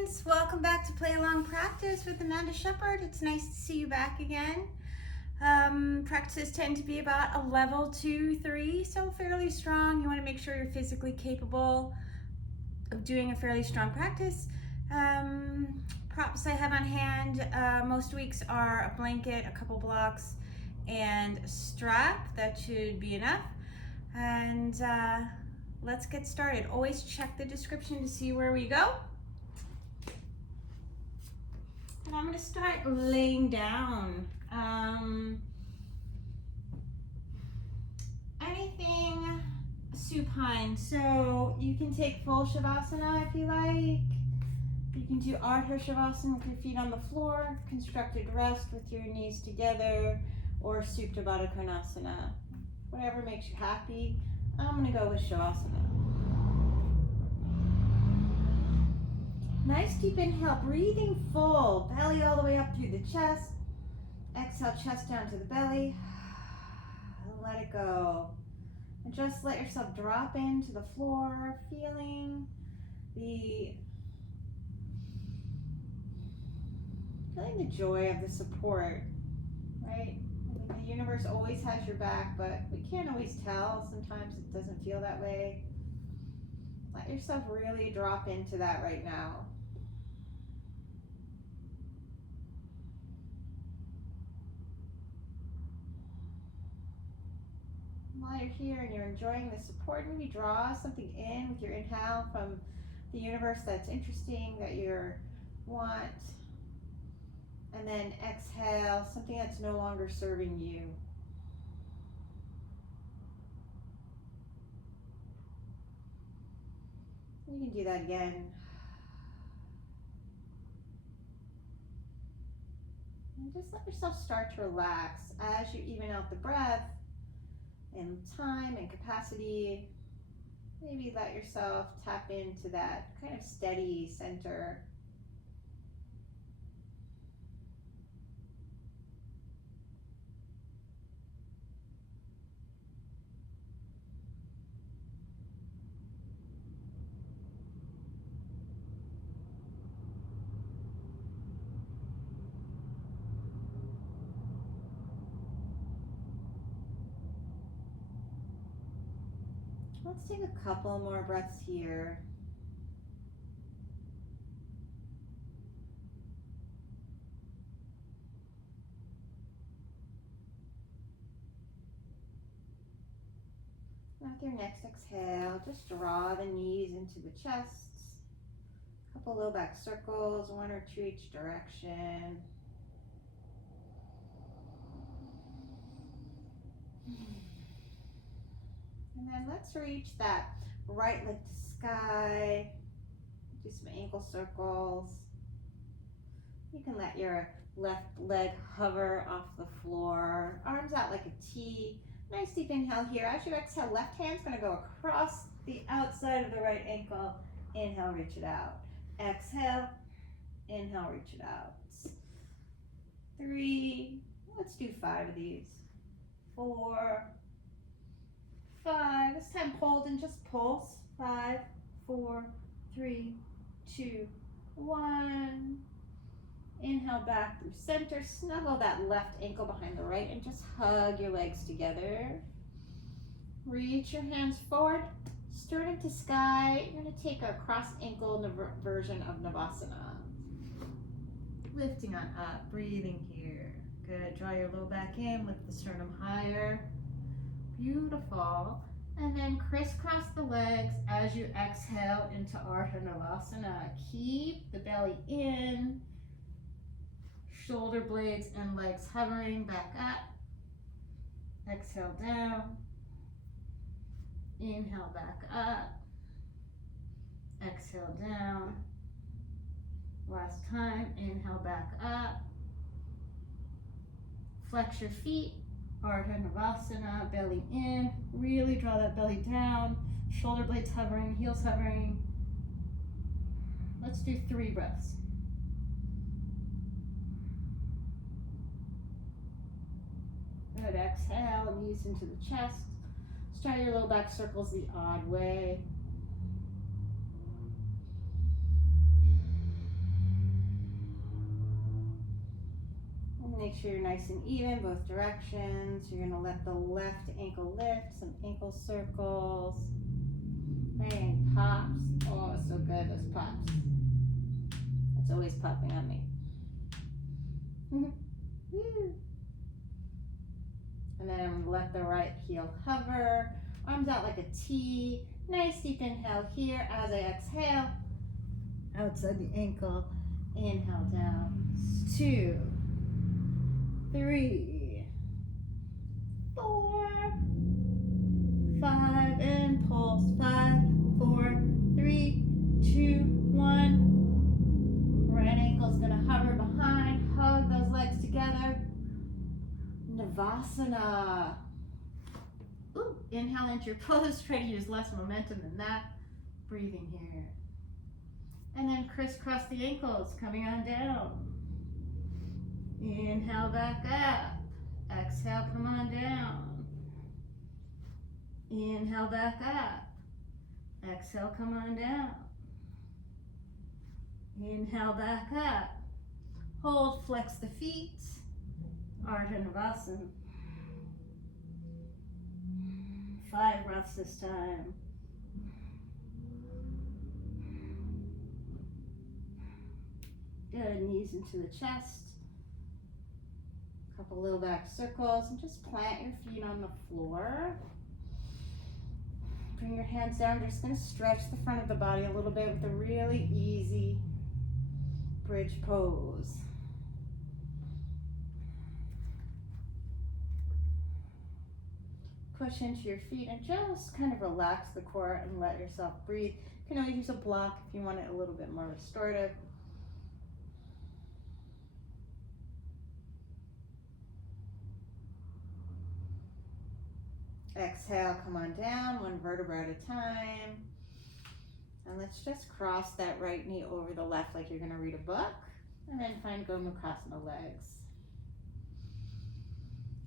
friends, welcome back to Play Along Practice with Amanda Shepard. It's nice to see you back again. Practices tend to be about a level 2-3, so fairly strong. You want to make sure you're physically capable of doing a fairly strong practice. Props I have on hand most weeks are a blanket, a couple blocks, and a strap. That should be enough. And let's get started. Always check the description to see where we go. And I'm going to start laying down. Anything supine. So you can take full shavasana if you like. You can do adho shavasana with your feet on the floor, constructed rest with your knees together, or supta baddha konasana. Whatever makes you happy. I'm going to go with shavasana. Nice deep inhale, breathing full, belly all the way up through the chest. Exhale, chest down to the belly. Let it go. And just let yourself drop into the floor, feeling the joy of the support, right? I mean, the universe always has your back, but we can't always tell. Sometimes it doesn't feel that way. Let yourself really drop into that right now. While you're here and you're enjoying the support, maybe draw something in with your inhale from the universe that's interesting, that you want. And then exhale something that's no longer serving you. You can do that again. And just let yourself start to relax as you even out the breath in time and capacity. Maybe let yourself tap into that kind of steady center. Let's take a couple more breaths here. With your next exhale, just draw the knees into the chest. A couple low back circles, 1 or 2 each direction. And then let's reach that right leg to sky. Do some ankle circles. You can let your left leg hover off the floor. Arms out like a T. Nice deep inhale here. As you exhale, left hand's going to go across the outside of the right ankle. Inhale, reach it out. Exhale, inhale, reach it out. 3, let's do 5 of these. 4, 5, this time hold and just pulse. 5, 4, 3, 2, 1. Inhale back through center, snuggle that left ankle behind the right and just hug your legs together. Reach your hands forward, sternum to sky. You're going to take a cross ankle version of navasana. Lifting on up, breathing here. Good, draw your low back in, lift the sternum higher. Beautiful. And then crisscross the legs as you exhale into Ardha Navasana. Keep the belly in. Shoulder blades and legs hovering back up. Exhale down. Inhale back up. Exhale down. Last time, inhale back up. Flex your feet. Ardha Navasana, belly in, really draw that belly down, shoulder blades hovering, heels hovering. Let's do 3 breaths. Good, exhale, knees into the chest. Start your low back circles the odd way. make sure you're nice and even, both directions. You're gonna let the left ankle lift, some ankle circles. Right, and pops. Oh, so good, those pops. It's always popping on me. And then I'm gonna let the right heel hover, arms out like a T. Nice deep inhale here as I exhale. Outside the ankle, inhale down. 2, 3, 4, 5, and pulse. 5, 4, 3, 2, 1. Right ankle's gonna hover behind, hug those legs together. Niralamba. Ooh, inhale into your pose. Try to use less momentum than that. Breathing here. And then crisscross the ankles, coming on down. Inhale back up. Exhale, come on down. Inhale back up. Exhale, come on down. Inhale back up. Hold, flex the feet. Urdhva. 5 breaths this time. Good, knees into the chest. Couple little back circles, and just plant your feet on the floor. Bring your hands down. You're just going to stretch the front of the body a little bit with a really easy bridge pose. Push into your feet and just kind of relax the core and let yourself breathe. You can always use a block if you want it a little bit more restorative. Exhale, come on down, 1 vertebra at a time. And let's just cross that right knee over the left like you're going to read a book. And then find mukha legs.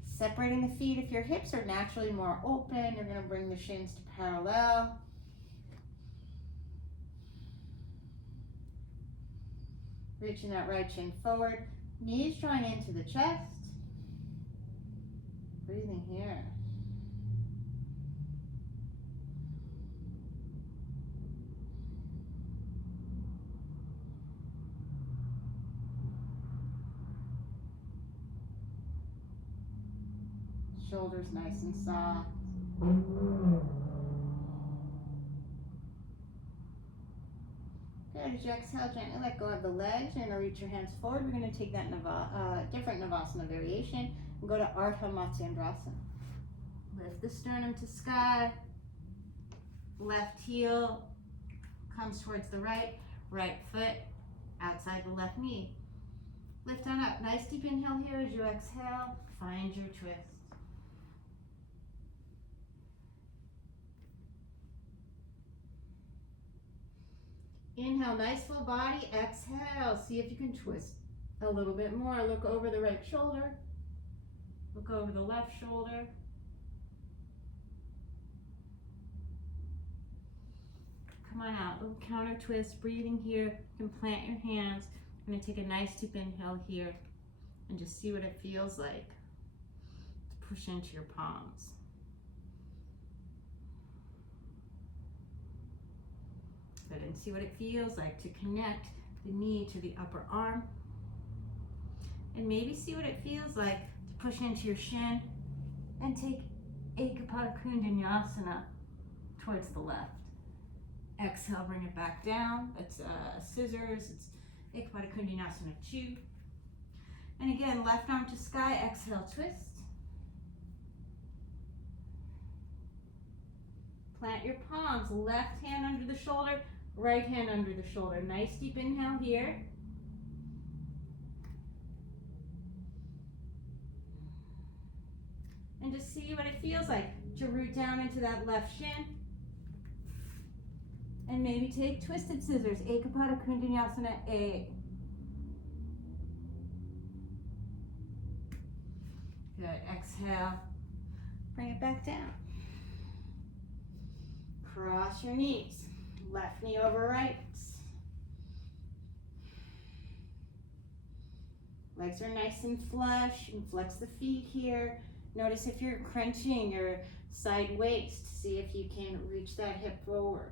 Separating the feet. If your hips are naturally more open, you're going to bring the shins to parallel. Reaching that right shin forward. Knees drawing into the chest. Breathing here. Shoulders nice and soft. Good. As you exhale, gently let go of the legs. You're going to reach your hands forward. We're going to take that different niralamba variation and go to andhra. Lift the sternum to sky. Left heel comes towards the right. Right foot outside the left knee. Lift on up. Nice deep inhale here as you exhale. Find your twist. Inhale, nice full body. Exhale, see if you can twist a little bit more. Look over the right shoulder. Look over the left shoulder. Come on out, little counter twist, breathing here. You can plant your hands. I'm gonna take a nice deep inhale here and just see what it feels like to push into your palms. Good, and see what it feels like to connect the knee to the upper arm. And maybe see what it feels like to push into your shin and take koundinyasana towards the left. Exhale, bring it back down. It's scissors, it's koundinyasana 2. And again, left arm to sky, exhale, twist. Plant your palms, left hand under the shoulder, right hand under the shoulder. Nice deep inhale here. And just see what it feels like to root down into that left shin. And maybe take twisted scissors, koundinyasana 8. Good, exhale, bring it back down. Cross your knees, left knee over right. Legs are nice and flush, and flex the feet here. Notice if you're crunching your side waist, see if you can reach that hip forward.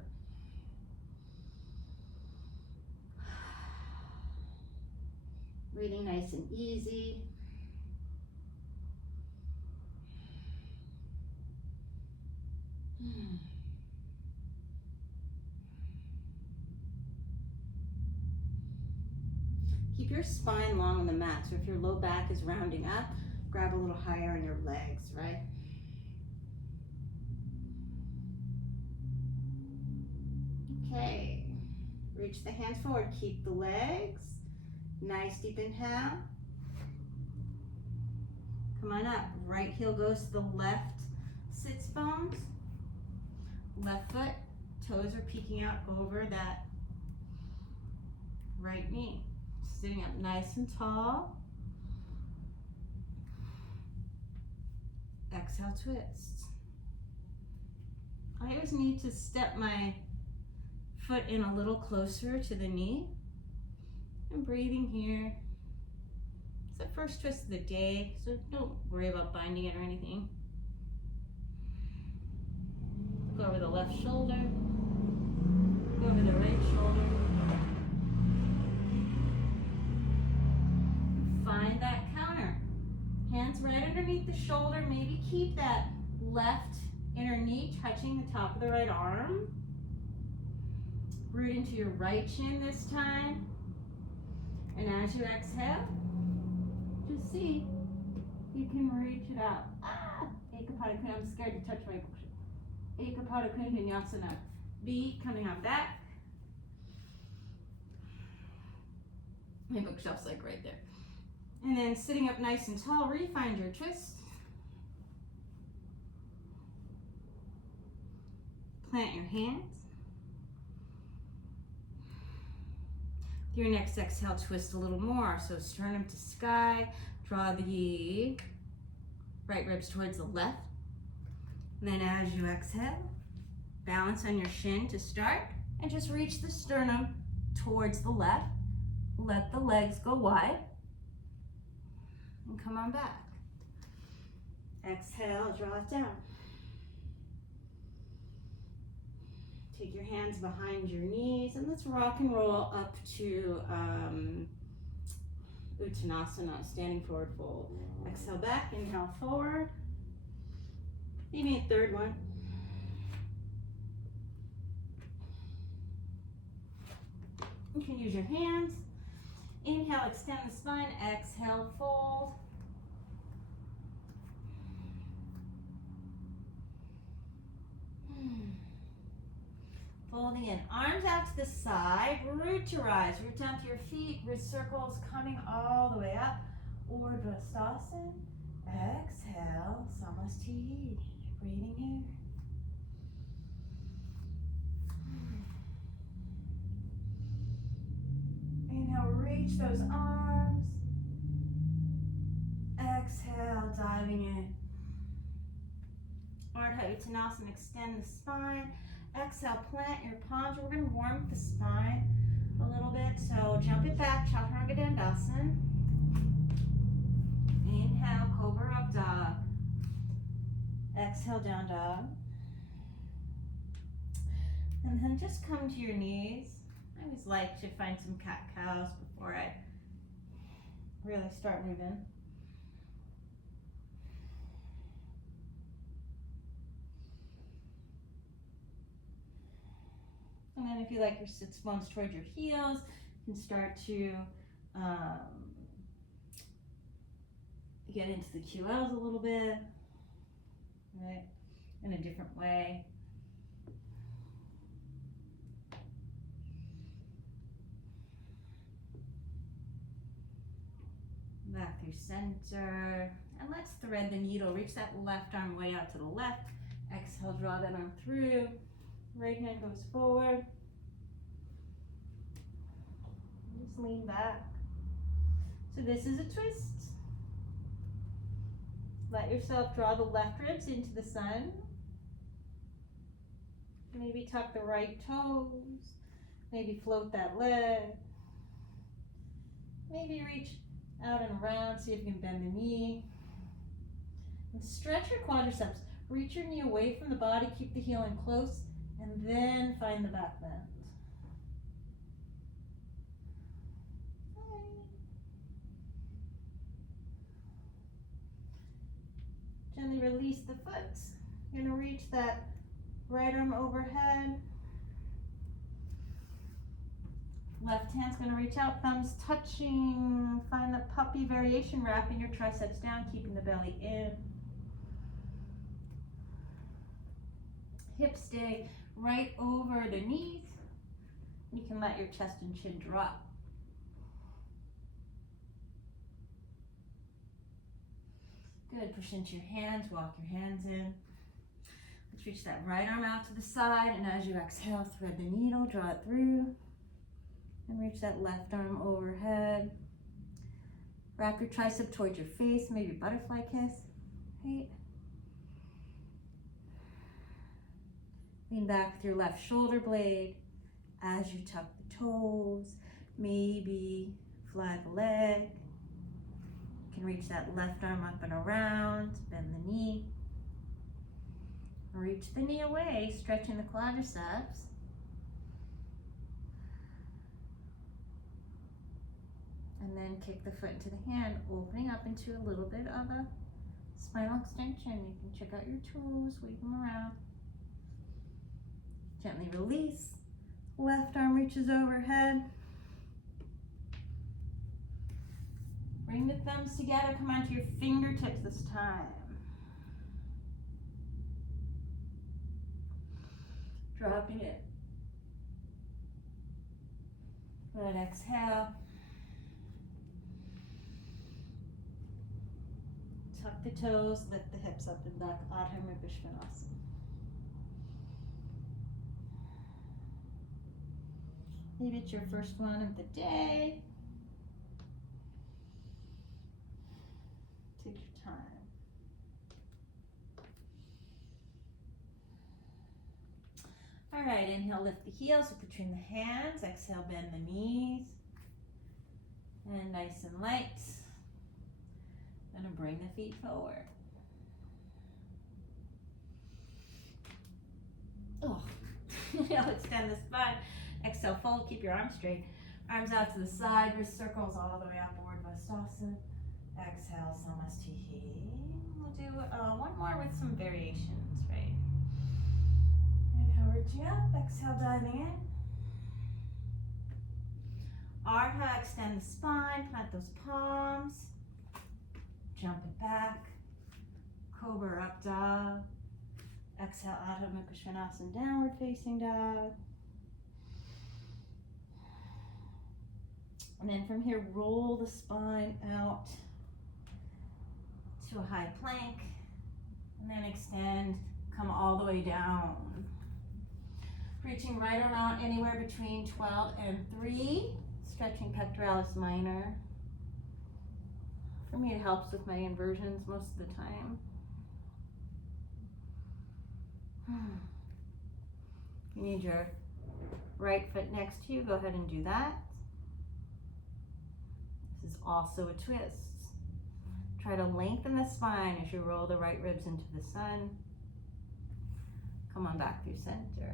Breathing nice and easy. Keep your spine long on the mat. So if your low back is rounding up, grab a little higher on your legs, right? Okay. Reach the hands forward. Keep the legs. Nice deep inhale. Come on up. Right heel goes to the left sits bones. Left foot, toes are peeking out over that right knee. Sitting up nice and tall. Exhale, twist. I always need to step my foot in a little closer to the knee. I'm breathing here. It's the first twist of the day, so don't worry about binding it or anything. Go over the left shoulder. Go over the right shoulder. Find that counter. Hands right underneath the shoulder. Maybe keep that left inner knee touching the top of the right arm. Root into your right shin this time. And as you exhale, just see if you can reach it out. I'm scared to touch my koundinyasana. B coming on back. My bookshelf's like right there. And then sitting up nice and tall, find your twist. Plant your hands. Your next exhale, twist a little more. So sternum to sky. Draw the right ribs towards the left. And then as you exhale, balance on your shin to start. And just reach the sternum towards the left. Let the legs go wide. And come on back. Exhale, draw it down. Take your hands behind your knees and let's rock and roll up to uttanasana, standing forward fold. Exhale back, inhale forward. Maybe a third one. You can use your hands. Inhale, extend the spine. Exhale, fold. Folding in, arms out to the side, root to rise, root down to your feet, wrist circles coming all the way up. Vrksasana. Exhale, samastiti. Breathing here. Inhale, reach those arms. Exhale, diving in. Uttanasana, extend the spine. Exhale, plant your palms. We're going to warm the spine a little bit. So jump it back, chaturanga dandasana. Inhale, cobra up dog. Exhale, down dog. And then just come to your knees. I always like to find some cat-cows before I really start moving. And then if you like your sits bones towards your heels, you can start to get into the QLs a little bit, right? In a different way. Back through center. And let's thread the needle. Reach that left arm way out to the left. Exhale, draw that arm through. Right hand goes forward. Just lean back. So this is a twist. Let yourself draw the left ribs into the sun. Maybe tuck the right toes. Maybe float that leg. Maybe reach Out and around, see if you can bend the knee. And stretch your quadriceps. Reach your knee away from the body, keep the heel in close, and then find the back bend. Gently release the foot. You're going to reach that right arm overhead. Left hand's going to reach out, thumbs touching. Find the puppy variation, wrapping your triceps down, keeping the belly in. Hips stay right over the knees. You can let your chest and chin drop. Good, push into your hands, walk your hands in. Let's reach that right arm out to the side, and as you exhale, thread the needle, draw it through, and reach that left arm overhead. Wrap your tricep towards your face, maybe butterfly kiss, right? Lean back with your left shoulder blade as you tuck the toes, maybe fly the leg. You can reach that left arm up and around, bend the knee. Reach the knee away, stretching the quadriceps. And then kick the foot into the hand, opening up into a little bit of a spinal extension. You can check out your toes, wave them around. Gently release. Left arm reaches overhead. Bring the thumbs together, come onto your fingertips this time. Dropping it. Good, exhale. Tuck the toes, lift the hips up and back, adho, mukha. Maybe it's your first one of the day. Take your time. All right, inhale, lift the heels between the hands. Exhale, bend the knees. And nice and light. Gonna bring the feet forward. Oh, inhale, extend the spine. Exhale, fold, keep your arms straight. Arms out to the side, wrist circles all the way up, vrksasana. Exhale, samastihi. We'll do one more with some variations, right? Inhale, reaching up. Exhale, diving in. Urdhva, extend the spine, plant those palms. Jump it back. Cobra up dog. Exhale, adho, mukha, downward facing dog. And then from here, roll the spine out to a high plank. And then extend, come all the way down. Reaching right arm out anywhere between 12 and 3. Stretching pectoralis minor. For me, it helps with my inversions most of the time. You need your right foot next to you. Go ahead and do that. This is also a twist. Try to lengthen the spine as you roll the right ribs into the sun. Come on back through center.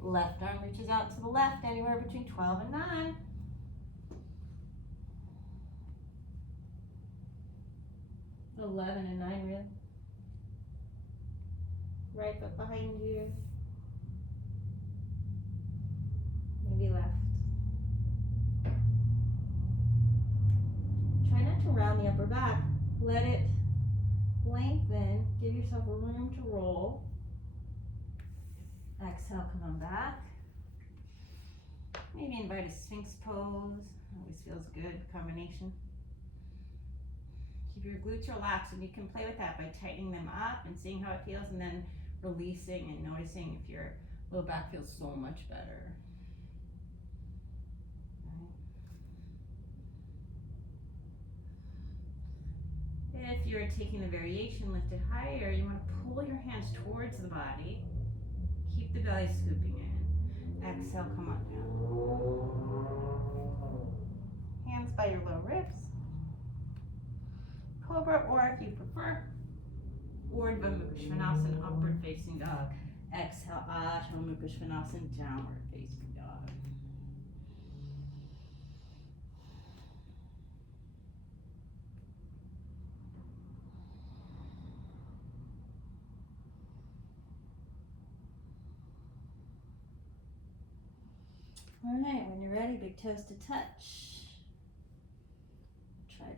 Left arm reaches out to the left, anywhere between 12 and 9. – 11 and 9, really. Right foot behind you. Maybe left. Try not to round the upper back. Let it lengthen. Give yourself room to roll. Exhale, come on back. Maybe invite a Sphinx pose. Always feels good, combination. Keep your glutes relaxed, and you can play with that by tightening them up and seeing how it feels, and then releasing and noticing if your low back feels so much better. Right. If you're taking the variation, lift it higher, you want to pull your hands towards the body. Keep the belly scooping in. Exhale, come on down. hands by your low ribs. Cobra, or if you prefer, urdhva mukha svanasana, upward facing dog. Exhale, adho mukha svanasana, downward facing dog. All right, when you're ready, big toes to touch. Try to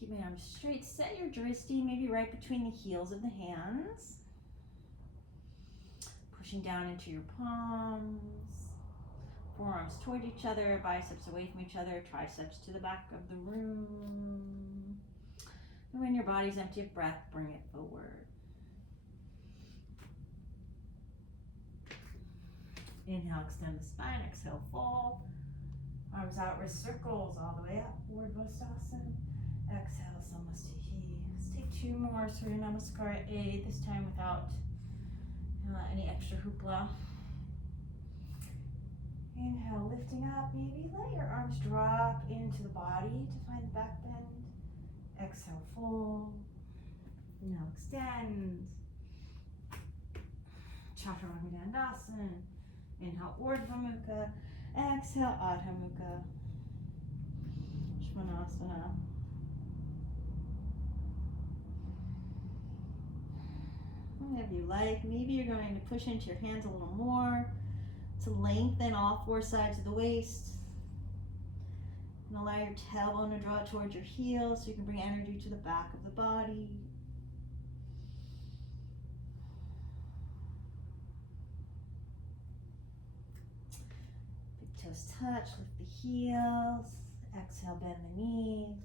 keep my arms straight. Set your drishti maybe right between the heels of the hands. Pushing down into your palms. Forearms toward each other, biceps away from each other, triceps to the back of the room. And when your body's empty of breath, bring it forward. Inhale, extend the spine. Exhale, fold. Arms out, wrist circles all the way up. Vrksasana. Exhale, samasthihi. Let's take two more Surya Namaskara 8, this time without any extra hoopla. Inhale, lifting up. Maybe let your arms drop into the body to find the back bend. Exhale, fold. Inhale, extend. Chaturanga dandasana. Inhale, urdhva mukha. Exhale, adho mukha svanasana. Whatever you like. Maybe you're going to push into your hands a little more to lengthen all four sides of the waist. And allow your tailbone to draw towards your heel so you can bring energy to the back of the body. Big toes touch, lift the heels. Exhale, bend the knees.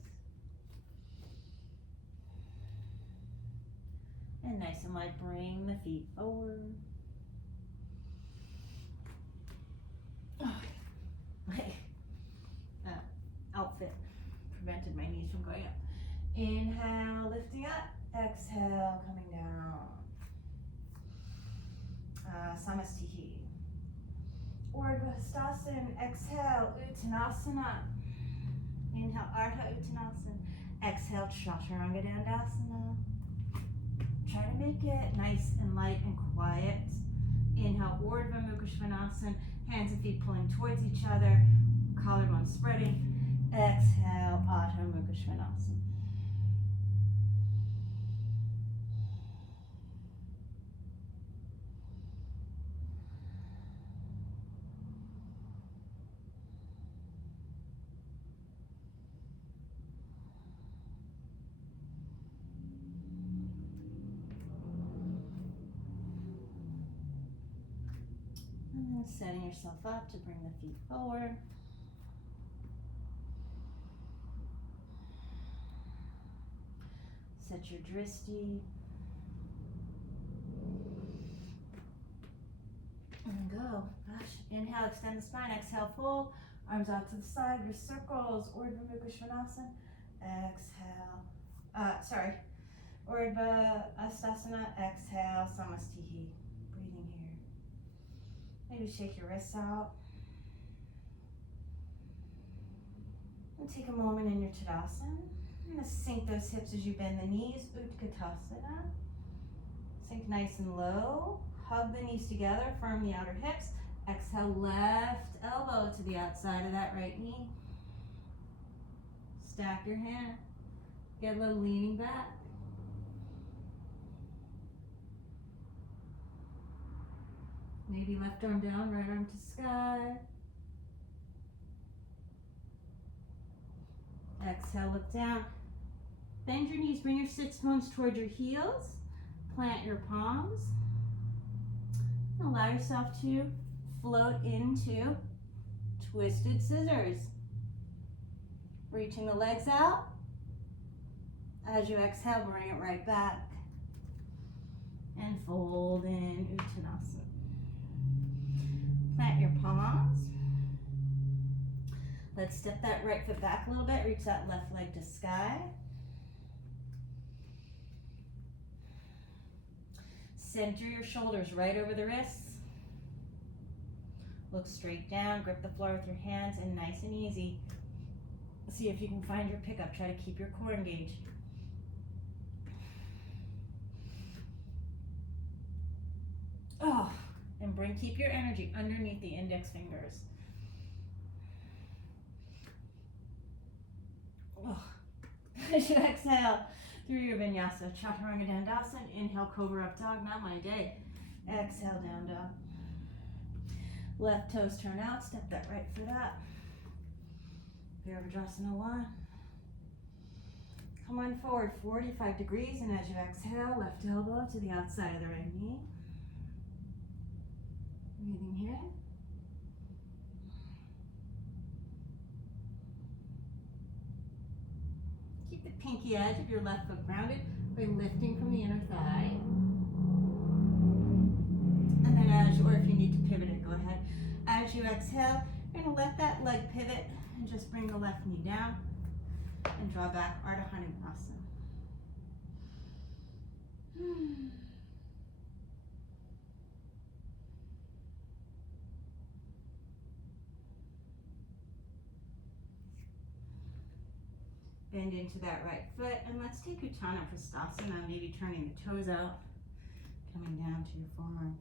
And nice and light, bring the feet forward. My outfit prevented my knees from going up. Inhale, lifting up. Exhale, coming down. Samasthihi. Vrksasana. Exhale, uttanasana. Inhale, ardha uttanasana. Exhale, chaturanga dandasana. Try to make it nice and light and quiet. Inhale, urdhva mukha svanasana. Hands and feet pulling towards each other. Collarbone spreading. Exhale, adho mukha svanasana. And then setting yourself up to bring the feet forward. Set your drishti. And go. Gosh. Inhale, extend the spine. Exhale, fold. Arms out to the side. Wrist circles. Urdhva mukha svanasana. Exhale. Urdhva astasana. Exhale, samasthihi. Breathing here. Maybe shake your wrists out. And take a moment in your tadasana. I'm going to sink those hips as you bend the knees. Utkatasana. Sink nice and low. Hug the knees together. Firm the outer hips. Exhale, left elbow to the outside of that right knee. Stack your hand. Get a little leaning back. Maybe left arm down, right arm to sky. Exhale, look down. Bend your knees, bring your sits bones toward your heels. Plant your palms. Allow yourself to float into twisted scissors. Reaching the legs out. As you exhale, bring it right back. And fold in Uttanasana. Plant your palms. Let's step that right foot back a little bit. Reach that left leg to sky. Center your shoulders right over the wrists. Look straight down, grip the floor with your hands, and nice and easy. See if you can find your pickup. Try to keep your core engaged. Oh, and keep your energy underneath the index fingers. Oh. As you exhale through your vinyasa, chaturanga dandasana, inhale, cobra up dog, not my day. Exhale, down dog. Left toes turn out, step that right foot up. Parivrtta 1. Come on forward, 45 degrees, and as you exhale, left elbow to the outside of the right knee. Breathing here. Keep the pinky edge of your left foot grounded by lifting from the inner thigh. And then or if you need to pivot it, go ahead. As you exhale, you're going to let that leg pivot and just bring the left knee down and draw back, adho. Bend into that right foot, and let's take yantrasana, maybe turning the toes out, coming down to your forearms.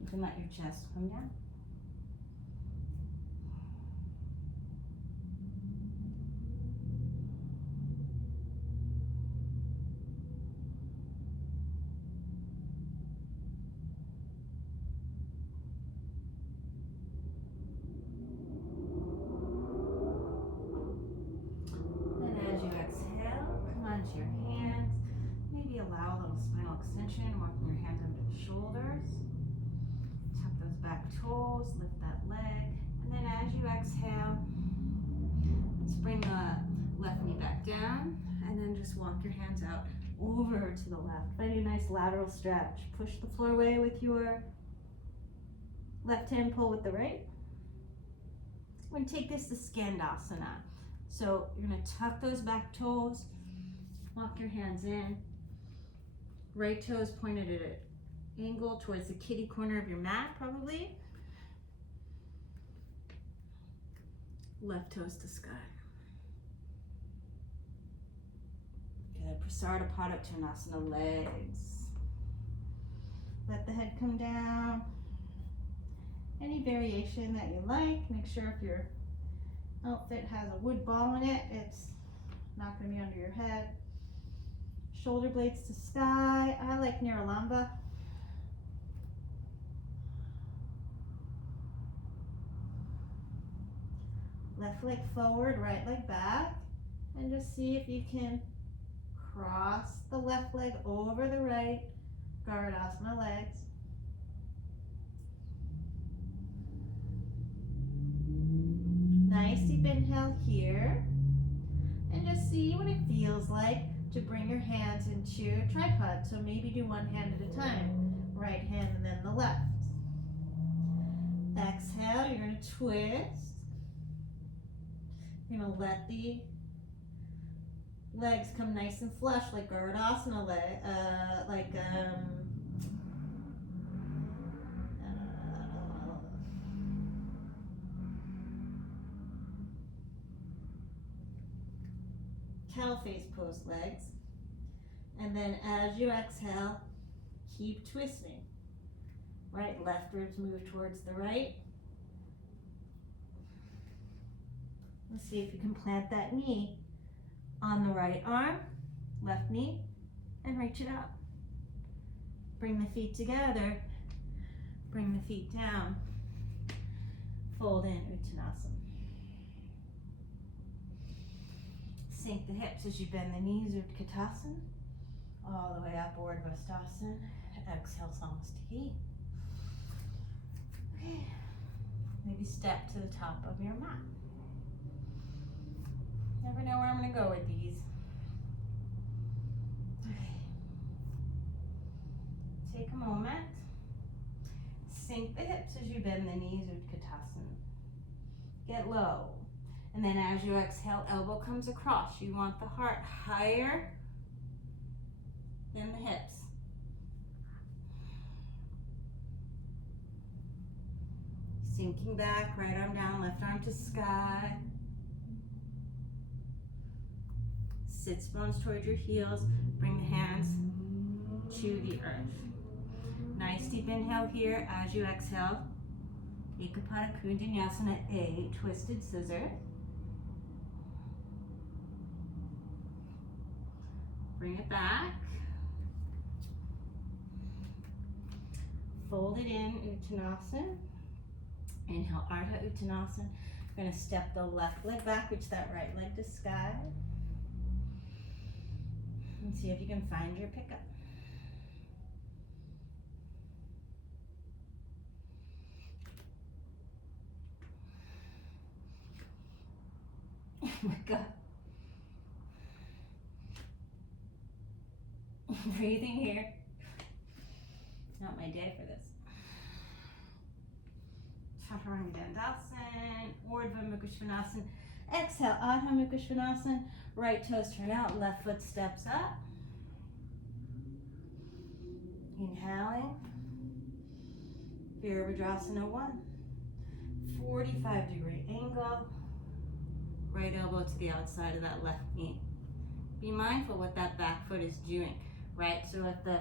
You can let your chest come down. Your hands, maybe allow a little spinal extension, walking your hands under the shoulders, tuck those back toes, lift that leg, and then as you exhale, let's bring the left knee back down, and then just walk your hands out over to the left. Find a nice lateral stretch. Push the floor away with your left hand, pull with the right. We're going to take this to skandasana. So you're going to tuck those back toes, walk your hands in, right toes pointed at an angle towards the kitty corner of your mat, probably. Left toes to sky. Good, parivrtta legs. Let the head come down. Any variation that you like. Make sure if your outfit has a wood ball in it, it's not going to be under your head. Shoulder blades to sky. I like niralamba. Left leg forward, right leg back. And just see if you can cross the left leg over the right. Dhanurasana legs. Nice deep inhale here. And just see what it feels like to bring your hands into a tripod. So maybe do one hand at a time. Right hand and then the left. Exhale, you're going to twist. You're going to let the legs come nice and flush like urdhva cow face pose legs. And then as you exhale, keep twisting. Right, left ribs move towards the right. Let's see if you can plant that knee on the right arm, left knee, and reach it up. Bring the feet together, bring the feet down, fold in uttanasana. Sink the hips as you bend the knees, vrksasana, all the way up, vrksasana. Exhale, samastiki. Okay, maybe step to the top of your mat. Never know where I'm going to go with these. Okay. Take a moment. Sink the hips as you bend the knees, vrksasana. Get low. And then as you exhale, elbow comes across. You want the heart higher than the hips. Sinking back, right arm down, left arm to sky. Sits bones towards your heels. Bring the hands to the earth. Nice deep inhale here. As you exhale, koundinyasana, a twisted scissor. Bring it back. Fold it in, uttanasana. Inhale, adho uttanasana. We're going to step the left leg back, reach that right leg to sky. And see if you can find your pickup. Oh my God. Breathing here. Not my day for this. Chaturanga urdhva mukha. Exhale, adho mukha. Right toes turn out, left foot steps up. Inhaling. Vrksasana 1. 45-degree angle. Right elbow to the outside of that left knee. Be mindful what that back foot is doing, right? So at the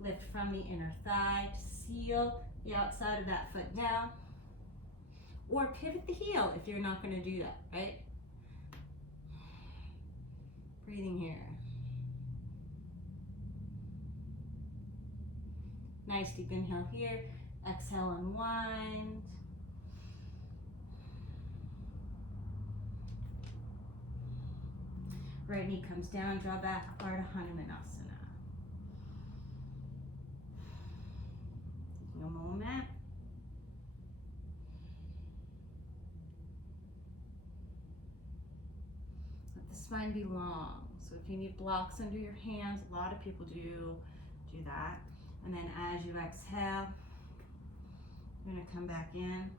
lift from the inner thigh to seal the outside of that foot down, or pivot the heel if you're not going to do that, right? Breathing here. Nice deep inhale here. Exhale, unwind. Right knee comes down, draw back, urdhva. Taking a moment. Let the spine be long. So if you need blocks under your hands, a lot of people do that. And then as you exhale, you're going to come back in.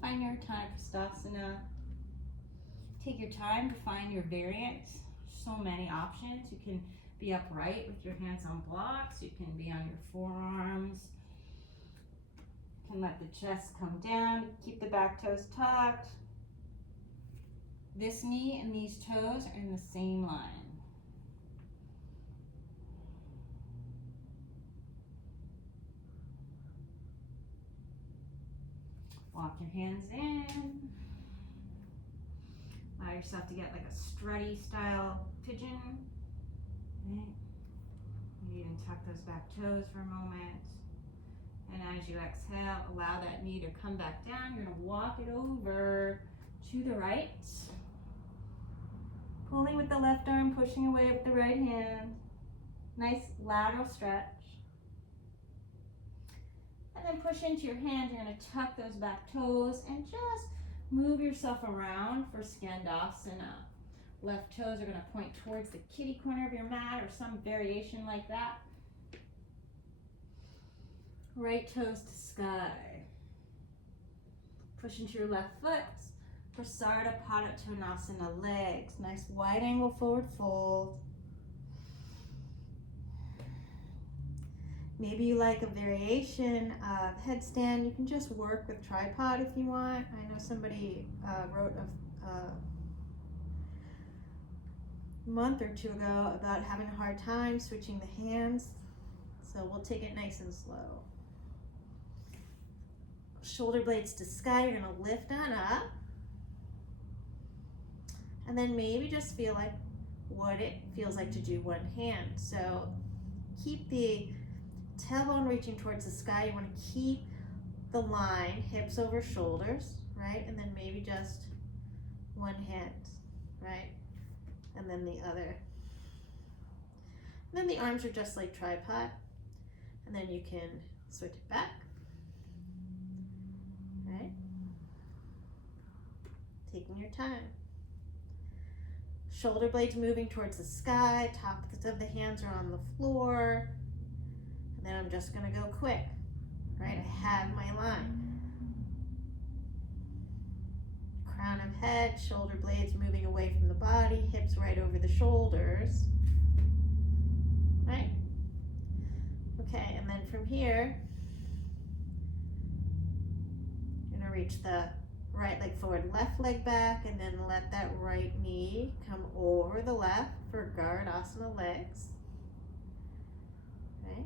Find your time for astasana. Take your time to find your variants. So many options. You can be upright with your hands on blocks. You can be on your forearms. You can let the chest come down. Keep the back toes tucked. This knee and these toes are in the same line. Walk your hands in. Allow yourself to get like a strutty style pigeon. Right. You can tuck those back toes for a moment. And as you exhale, allow that knee to come back down. You're going to walk it over to the right. Pulling with the left arm, pushing away with the right hand. Nice lateral stretch. And then push into your hand. You're going to tuck those back toes and just move yourself around for skandasana. Left toes are going to point towards the kitty corner of your mat or some variation like that. Right toes to sky. Push into your left foot. Prasarabdha legs. Nice wide angle forward fold. Maybe you like a variation of headstand. You can just work with tripod if you want. I know somebody wrote a month or two ago about having a hard time switching the hands. So we'll take it nice and slow. Shoulder blades to sky. You're going to lift on up. And then maybe just feel like what it feels like to do one hand. So keep the tailbone reaching towards the sky. You want to keep the line, hips over shoulders, right? And then maybe just one hand, right? And then the other. And then the arms are just like tripod. And then you can switch it back, right? Taking your time. Shoulder blades moving towards the sky, tops of the hands are on the floor. And then I'm just gonna go quick, right? I have my line. Crown of head, shoulder blades moving away from the body, hips right over the shoulders, right? Okay, and then from here, you're gonna reach the right leg forward, left leg back, and then let that right knee come over the left for Garudasana legs. Okay.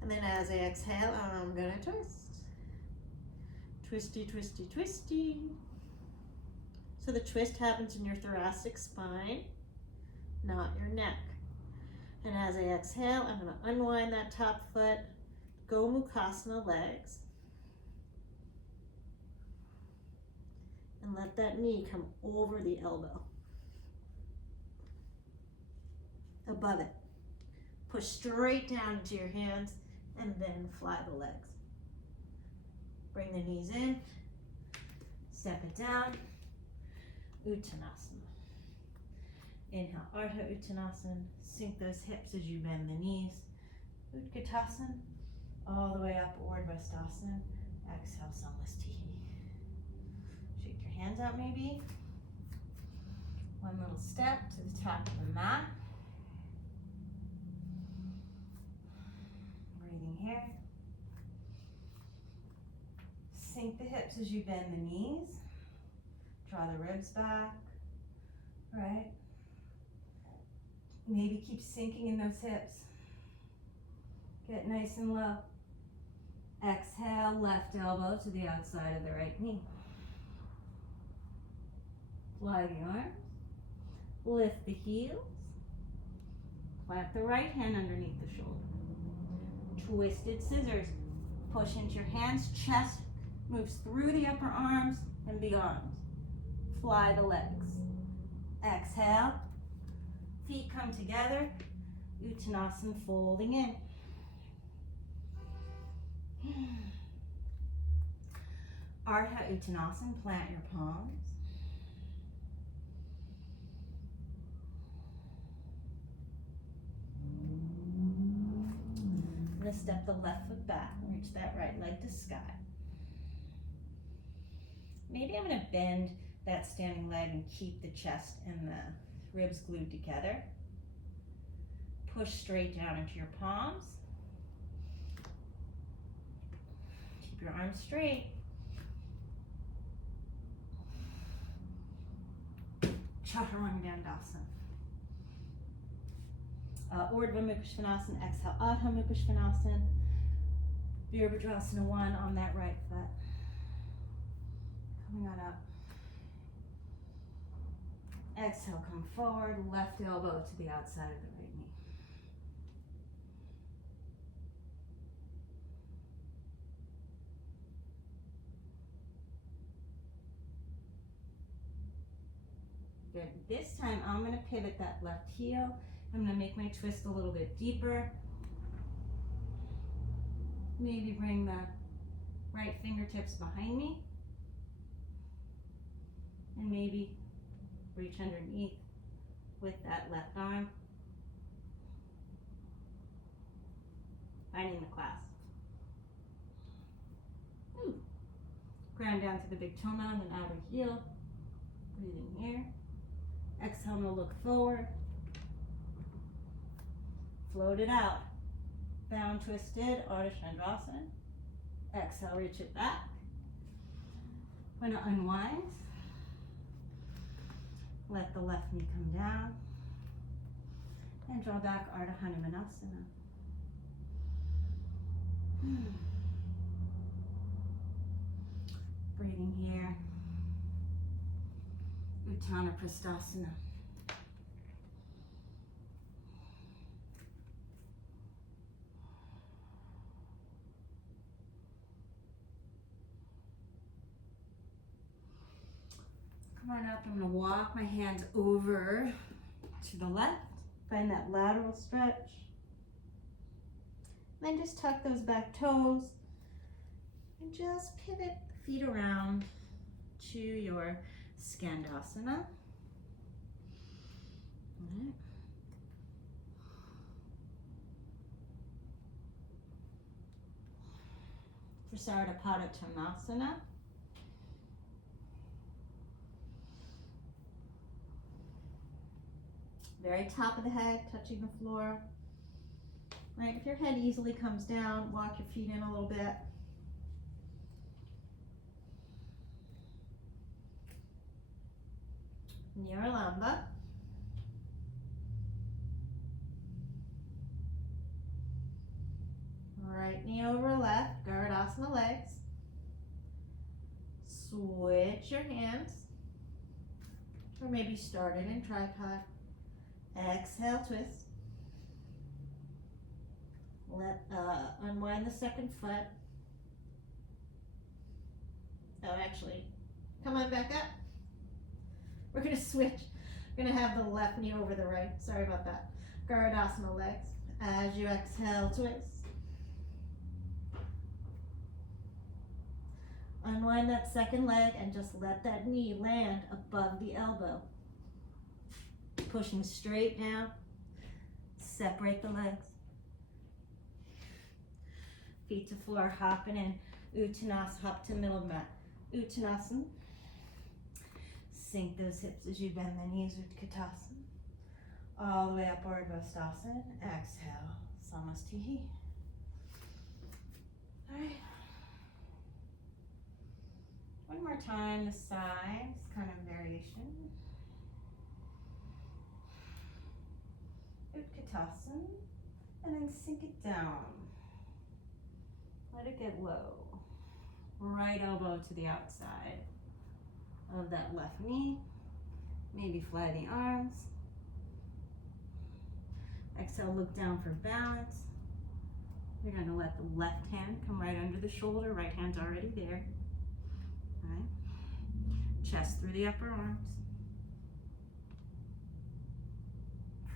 And then as I exhale, I'm gonna twist. Twisty, twisty, twisty. So the twist happens in your thoracic spine, not your neck. And as I exhale, I'm gonna unwind that top foot, go mukhasana legs. And let that knee come over the elbow. Above it. Push straight down into your hands and then fly the legs. Bring the knees in. Step it down. Uttanasana. Inhale, Adho Uttanasana. Sink those hips as you bend the knees. Vrksasana. All the way up, urdhva. Exhale, Samastiti. Hands out maybe. One little step to the top of the mat. Breathing here. Sink the hips as you bend the knees. Draw the ribs back. Right? Maybe keep sinking in those hips. Get nice and low. Exhale, left elbow to the outside of the right knee. Fly the arms, lift the heels, plant the right hand underneath the shoulder. Twisted scissors, push into your hands, chest moves through the upper arms and beyond. Fly the legs. Exhale, feet come together, Uttanasana folding in. Adho Uttanasana, plant your palms. I'm going to step the left foot back and reach that right leg to sky. Maybe I'm going to bend that standing leg and keep the chest and the ribs glued together. Push straight down into your palms. Keep your arms straight. Chaturanga-dandasana. Urdhva Mukha. Exhale, Adho Mukha. Vrksasana 1 on that right foot. Coming on up. Exhale, come forward, left elbow to the outside of the right knee. Good. This time I'm going to pivot that left heel. I'm going to make my twist a little bit deeper. Maybe bring the right fingertips behind me. And maybe reach underneath with that left arm. Finding the clasp. Ground down to the big toe mound and outer heel. Breathing here. Exhale, no look forward. Float it out. Bound twisted, Ardha Chandrasana. Exhale, reach it back. We're going to unwind. Let the left knee come down. And draw back, Ardha Hanumanasana. Breathing here. Uttana Prasthasana. Come on up, I'm going to walk my hands over to the left. Find that lateral stretch. Then just tuck those back toes and just pivot the feet around to your Skandasana. Pranayama. Very top of the head, touching the floor. Right, if your head easily comes down, walk your feet in a little bit. Niralamba. Right knee over left, urdhva legs. Switch your hands, or maybe start it in tripod. Exhale, twist. Unwind the second foot. Oh, actually, come on back up. We're gonna switch. We're gonna have the left knee over the right. Sorry about that. Urdhva legs. As you exhale, twist. Unwind that second leg and just let that knee land above the elbow. Pushing straight down. Separate the legs. Feet to floor, hopping in. Uttanasana, hop to middle mat. Uttanasana. Sink those hips as you bend the knees. Vrksasana. All the way up, vrksasana. Exhale, samasthihi. All right. One more time, the sides, kind of variation. Vrksasana, and then sink it down. Let it get low. Right elbow to the outside of that left knee. Maybe fly the arms. Exhale, look down for balance. You're going to let the left hand come right under the shoulder. Right hand's already there. All right. Chest through the upper arms.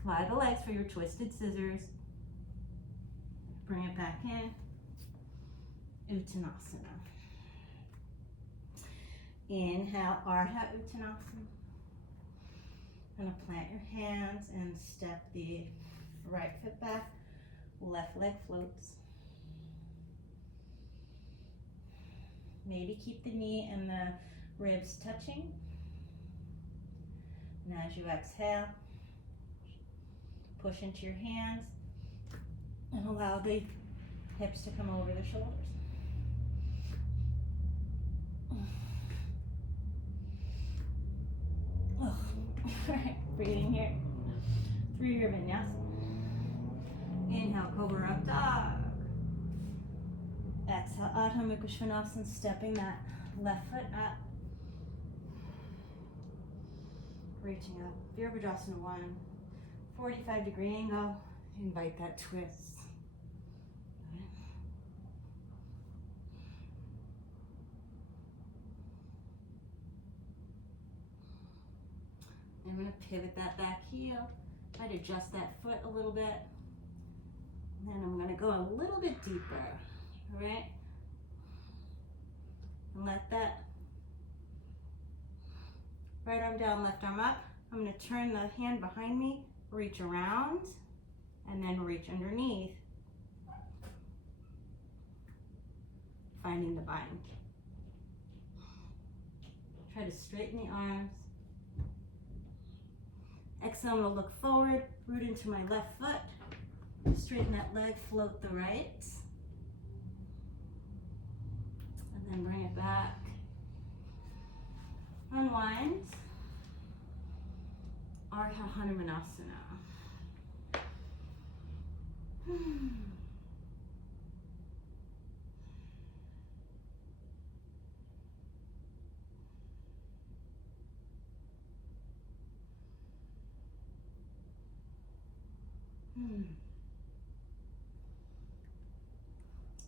Fly the legs for your twisted scissors. Bring it back in. Uttanasana. Inhale, Ardha Uttanasana. Gonna plant your hands and step the right foot back. Left leg floats. Maybe keep the knee and the ribs touching. And as you exhale, push into your hands and allow the hips to come over the shoulders. All right, breathing here through your vinyasas. Inhale, cobra up dog. Exhale, adho mukha, stepping that left foot up. Reaching up, vrksasana 1. 45-degree angle. Invite that twist. I'm going to pivot that back heel. Try to adjust that foot a little bit. And then I'm going to go a little bit deeper. All right? And let that right arm down, left arm up. I'm going to turn the hand behind me, reach around, and then reach underneath. Finding the bind. Try to straighten the arms. Exhale, I'm going to look forward, root into my left foot. Straighten that leg, float the right. And then bring it back. Unwind. Ardha Hanumanasana.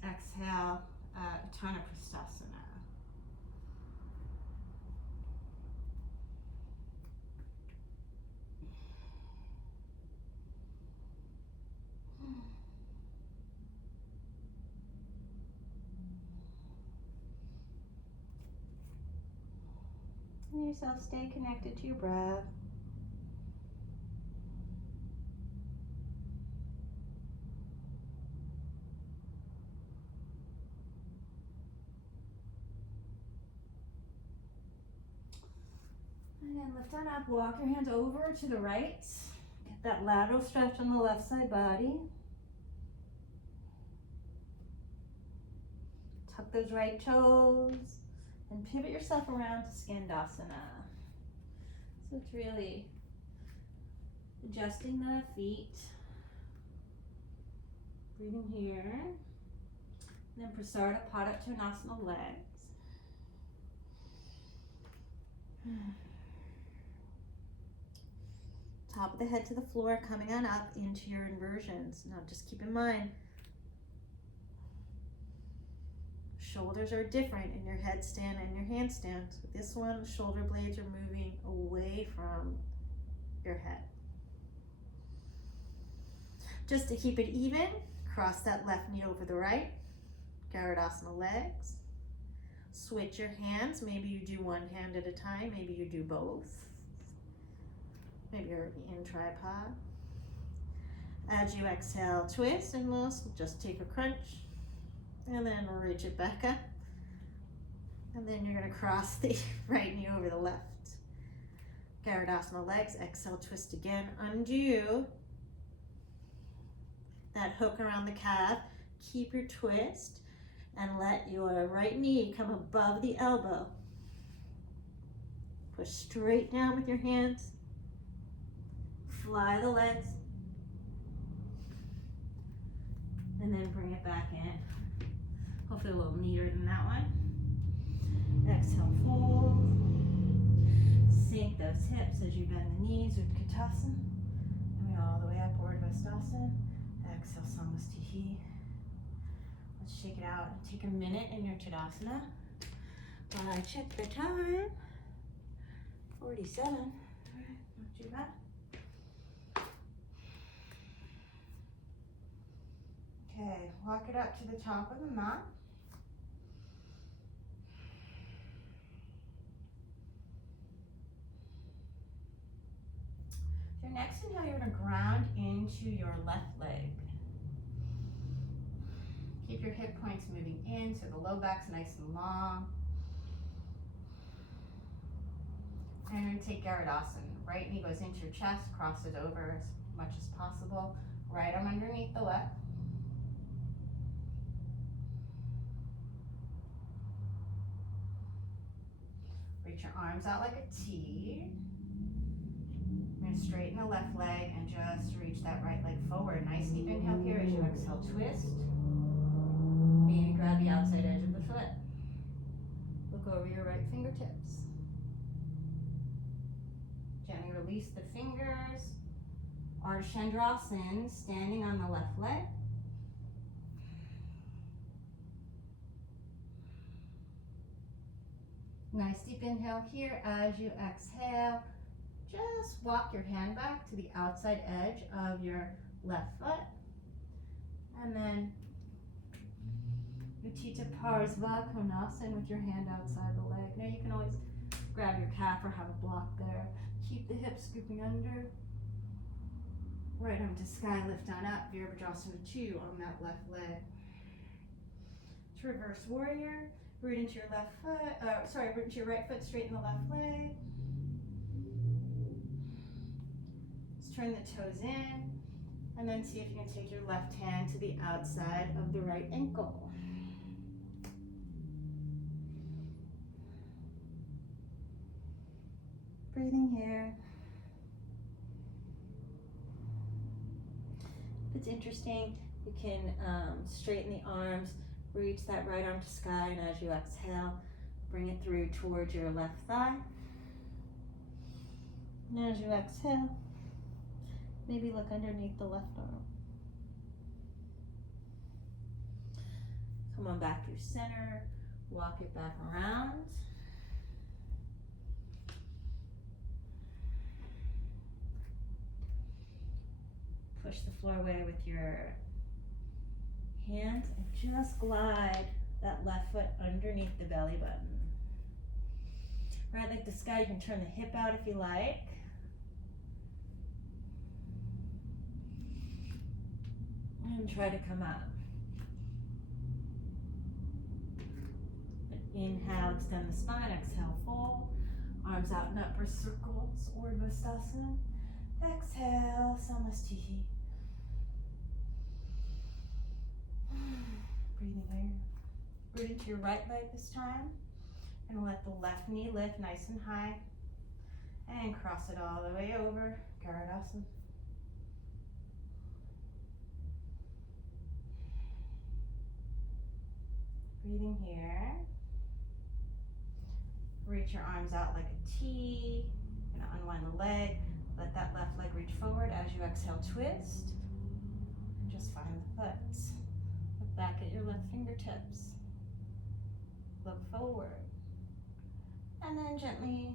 Exhale, yantrasana. And yourself, stay connected to your breath. And then lift on up, walk your hands over to the right. Get that lateral stretch on the left side body. Tuck those right toes and pivot yourself around to skandasana. So it's really adjusting the feet. Breathing here. Then parivrtta legs. Top of the head to the floor, coming on up into your inversions. Now just keep in mind, shoulders are different in your headstand and your handstand. So this one, shoulder blades are moving away from your head. Just to keep it even, cross that left knee over the right. Vrksasana legs. Switch your hands. Maybe you do one hand at a time. Maybe you do both. Maybe you're in tripod. As you exhale, twist, and we'll just take a crunch. And then reach it back up. And then you're going to cross the right knee over the left. Vrksasana legs. Exhale, twist again. Undo that hook around the calf. Keep your twist. And let your right knee come above the elbow. Push straight down with your hands. Fly the legs. And then bring it back in. Hopefully a little neater than that one. Exhale, fold. Sink those hips as you bend the knees with urdhva. Coming all the way up, vrksasana. Exhale, samasthihi. Let's shake it out. Take a minute in your tadasana. While I check the time. 47. All right, not too bad. Okay, walk it up to the top of the mat. Your next inhale, you're going to ground into your left leg. Keep your hip points moving in so the low back's nice and long. And you're going to take vrksasana. Right knee goes into your chest, cross it over as much as possible. Right arm underneath the left. Reach your arms out like a T. You're going to straighten the left leg and just reach that right leg forward. Nice deep inhale here as you exhale, twist. Maybe grab the outside edge of the foot. Look over your right fingertips. Gently release the fingers. Ardha Chandrasana, standing on the left leg. Nice deep inhale here as you exhale. Just walk your hand back to the outside edge of your left foot. And then Utthita Parasvakonasana with your hand outside the leg. Now you can always grab your calf or have a block there. Keep the hips scooping under. Right arm to sky, lift on up. Vrksasana 2 on that left leg. To reverse warrior, root into your left foot, root into your right foot, straighten the left leg. Let's turn the toes in, and then see if you can take your left hand to the outside of the right ankle. Breathing here. If it's interesting, you can straighten the arms, reach that right arm to sky, and as you exhale, bring it through towards your left thigh. And as you exhale, maybe look underneath the left arm. Come on back through center, walk it back around. Push the floor away with your hands and just glide that left foot underneath the belly button. Right leg to sky, you can turn the hip out if you like. And try to come up. Inhale, extend the spine, exhale, fold. Arms out in upper circles, urdhva. Exhale, samastiti. Breathing here. Root into your right leg this time. And let the left knee lift nice and high. And cross it all the way over, garudasana. Breathing here. Reach your arms out like a T. You're gonna unwind the leg. Let that left leg reach forward as you exhale, twist. And just find the foot. Look back at your left fingertips. Look forward. And then gently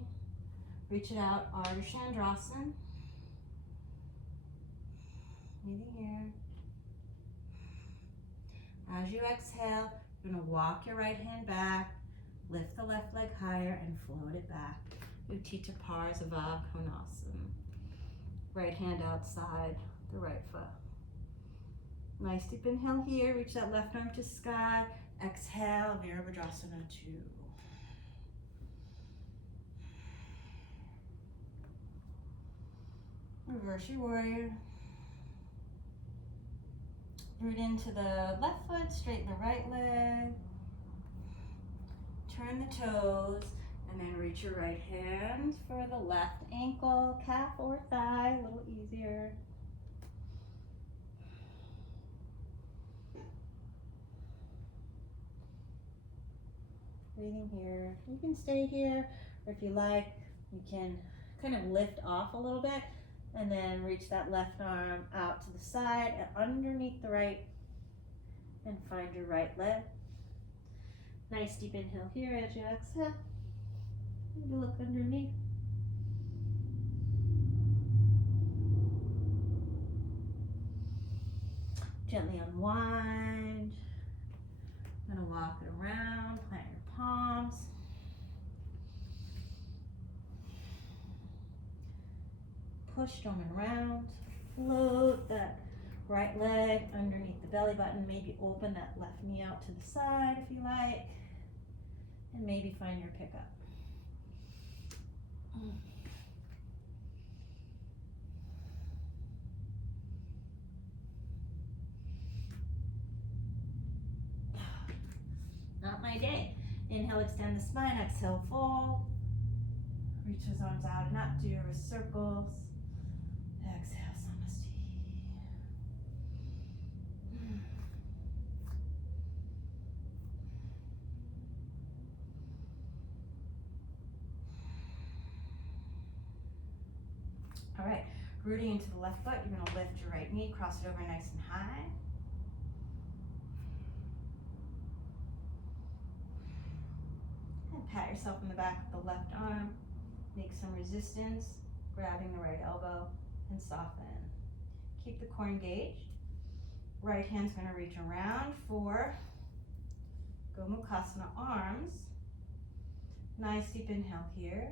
reach it out, Ardha Chandrasana. Breathing here. As you exhale, you're gonna walk your right hand back, lift the left leg higher and float it back. Utthita Parasavakonasana. Right hand outside the right foot. Nice deep inhale here, reach that left arm to sky. Exhale, Virabhadrasana 2. Reverse your warrior. Root into the left foot, straighten the right leg. Turn the toes, and then reach your right hand for the left ankle, calf or thigh, a little easier. Breathing here. You can stay here, or if you like, you can kind of lift off a little bit and then reach that left arm out to the side and underneath the right and find your right leg. Nice deep inhale here as you exhale. Maybe look underneath. Gently unwind. I'm gonna walk it around, plant your palms. Push stone around. Float that right leg underneath the belly button. Maybe open that left knee out to the side if you like. And maybe find your pickup. Not my day. Inhale, extend the spine. Exhale, fold. Reach those arms out and up. Do your circles. Exhale, samastiti. All right, rooting into the left foot, you're gonna lift your right knee, cross it over nice and high. And pat yourself in the back with the left arm. Make some resistance, grabbing the right elbow and soften. Keep the core engaged. Right hand's gonna reach around for Gomukhasana arms. Nice deep inhale here.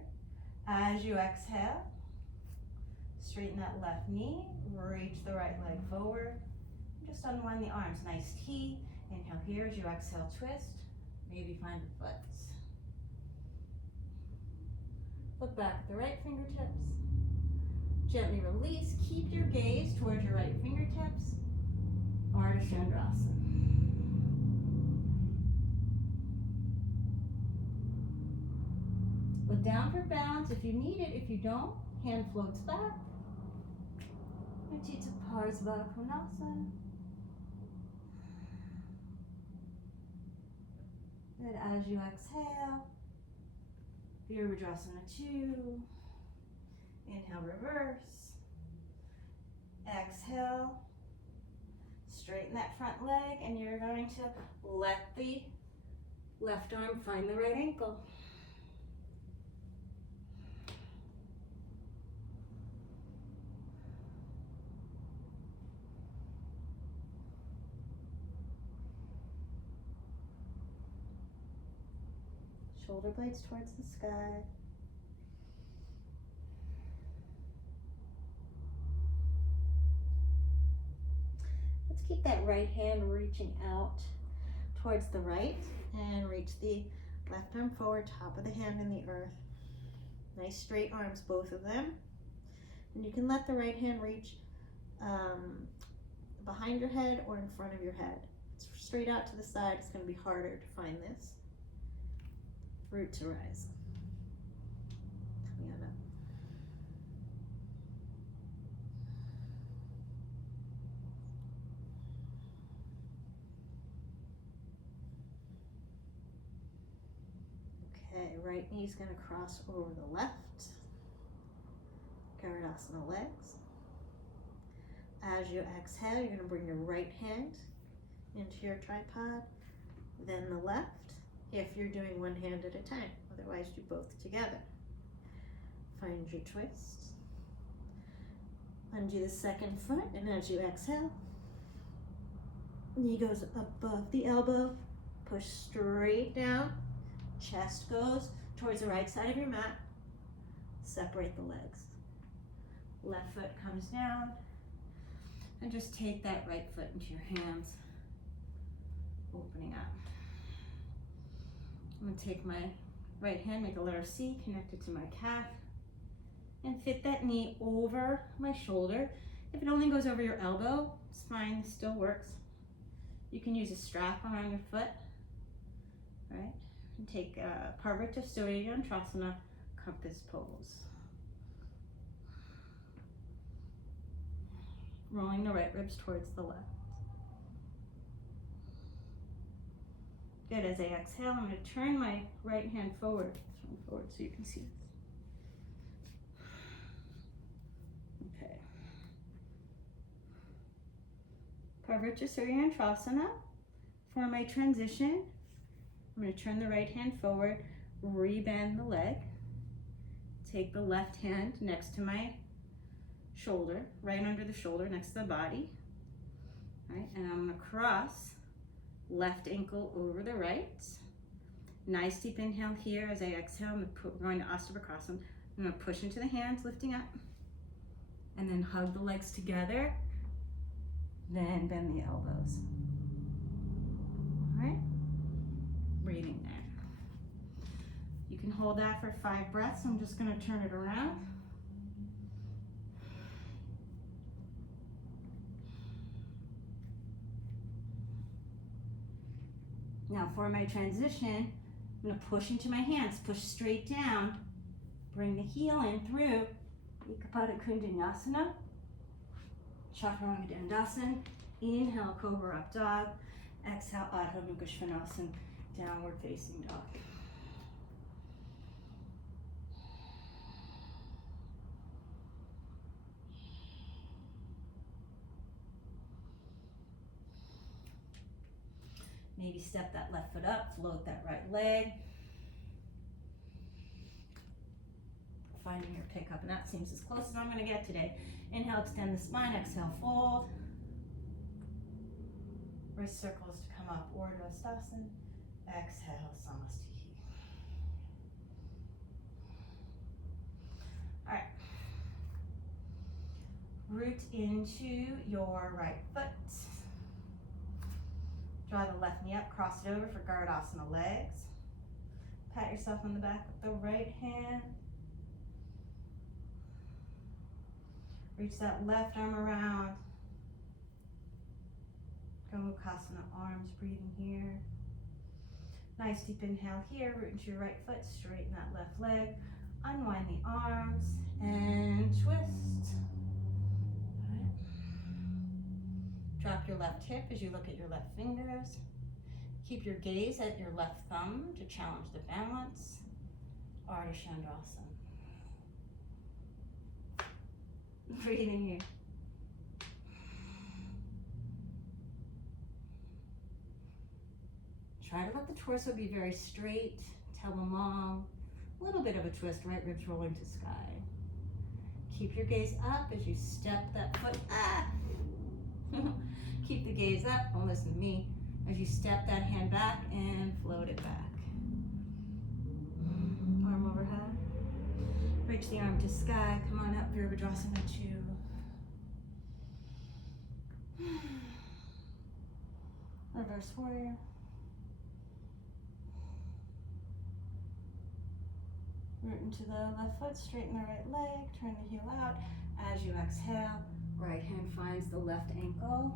As you exhale, straighten that left knee, reach the right leg forward. Just unwind the arms, nice T. Inhale here as you exhale, twist. Maybe find the foot. Look back at the right fingertips. Gently release, keep your gaze towards your right fingertips. Ardha Chandrasana. Look down for balance if you need it. If you don't, hand floats back. Utthita Parasavakonasana. Good, as you exhale, Virabhadrasana 2. Inhale, reverse. Exhale. Straighten that front leg, and you're going to let the left arm find the right ankle. Shoulder blades towards the sky. Let's keep that right hand reaching out towards the right and reach the left arm forward, top of the hand in the earth. Nice straight arms, both of them. And you can let the right hand reach behind your head or in front of your head. It's straight out to the side. It's going to be harder to find this. Root to rise. Coming on up. Okay, right knee's going to cross over the left. Niralamba legs. As you exhale, you're going to bring your right hand into your tripod, then the left, if you're doing one hand at a time. Otherwise, do both together. Find your twist. Undo the second foot, and as you exhale, knee goes above the elbow, push straight down, chest goes towards the right side of your mat, separate the legs. Left foot comes down, and just take that right foot into your hands, opening up. I'm going to take my right hand, make a letter C, connect it to my calf, and fit that knee over my shoulder. If it only goes over your elbow, it's fine, it still works. You can use a strap around your foot, right? And take parivrtta, surya, yantrasana, compass pose. Rolling the right ribs towards the left. Good, as I exhale, I'm going to turn my right hand forward. So you can see this. Okay. Parivrtta, surya, yantrasana. For my transition, I'm going to turn the right hand forward, rebend the leg. Take the left hand next to my shoulder, right under the shoulder, next to the body. Right, and I'm going to cross left ankle over the right. Nice deep inhale here. As I exhale, I'm going to astavakrasana. I'm going to push into the hands, lifting up, and then hug the legs together. Then bend the elbows. All right, breathing there. You can hold that for 5 breaths. I'm just going to turn it around. Now for my transition, I'm going to push into my hands, push straight down, bring the heel in through koundinyasana, chaturanga, inhale, cobra up dog, exhale, adho, vrksasana, downward facing dog. Maybe step that left foot up, float that right leg. Finding your pickup, and that seems as close as I'm going to get today. Inhale, extend the spine, exhale, fold. Wrist circles to come up, urdhva. Exhale, samastiki. All right. Root into your right foot. Draw the left knee up, cross it over for niralamba legs. Pat yourself on the back with the right hand. Reach that left arm around. Go mukha arms, breathing here. Nice deep inhale here, root into your right foot, straighten that left leg. Unwind the arms and twist. Drop your left hip as you look at your left fingers. Keep your gaze at your left thumb to challenge the balance. Urdhva. Breathing here. Try to let the torso be very straight. Tell the mom. A little bit of a twist, right ribs rolling to sky. Keep your gaze up as you step that foot. Keep the gaze up, don't listen to me, as you step that hand back and float it back. Arm overhead. Reach the arm to sky. Come on up, vrksasana 2. Reverse warrior. Root into the left foot, straighten the right leg, turn the heel out. As you exhale, right hand finds the left ankle,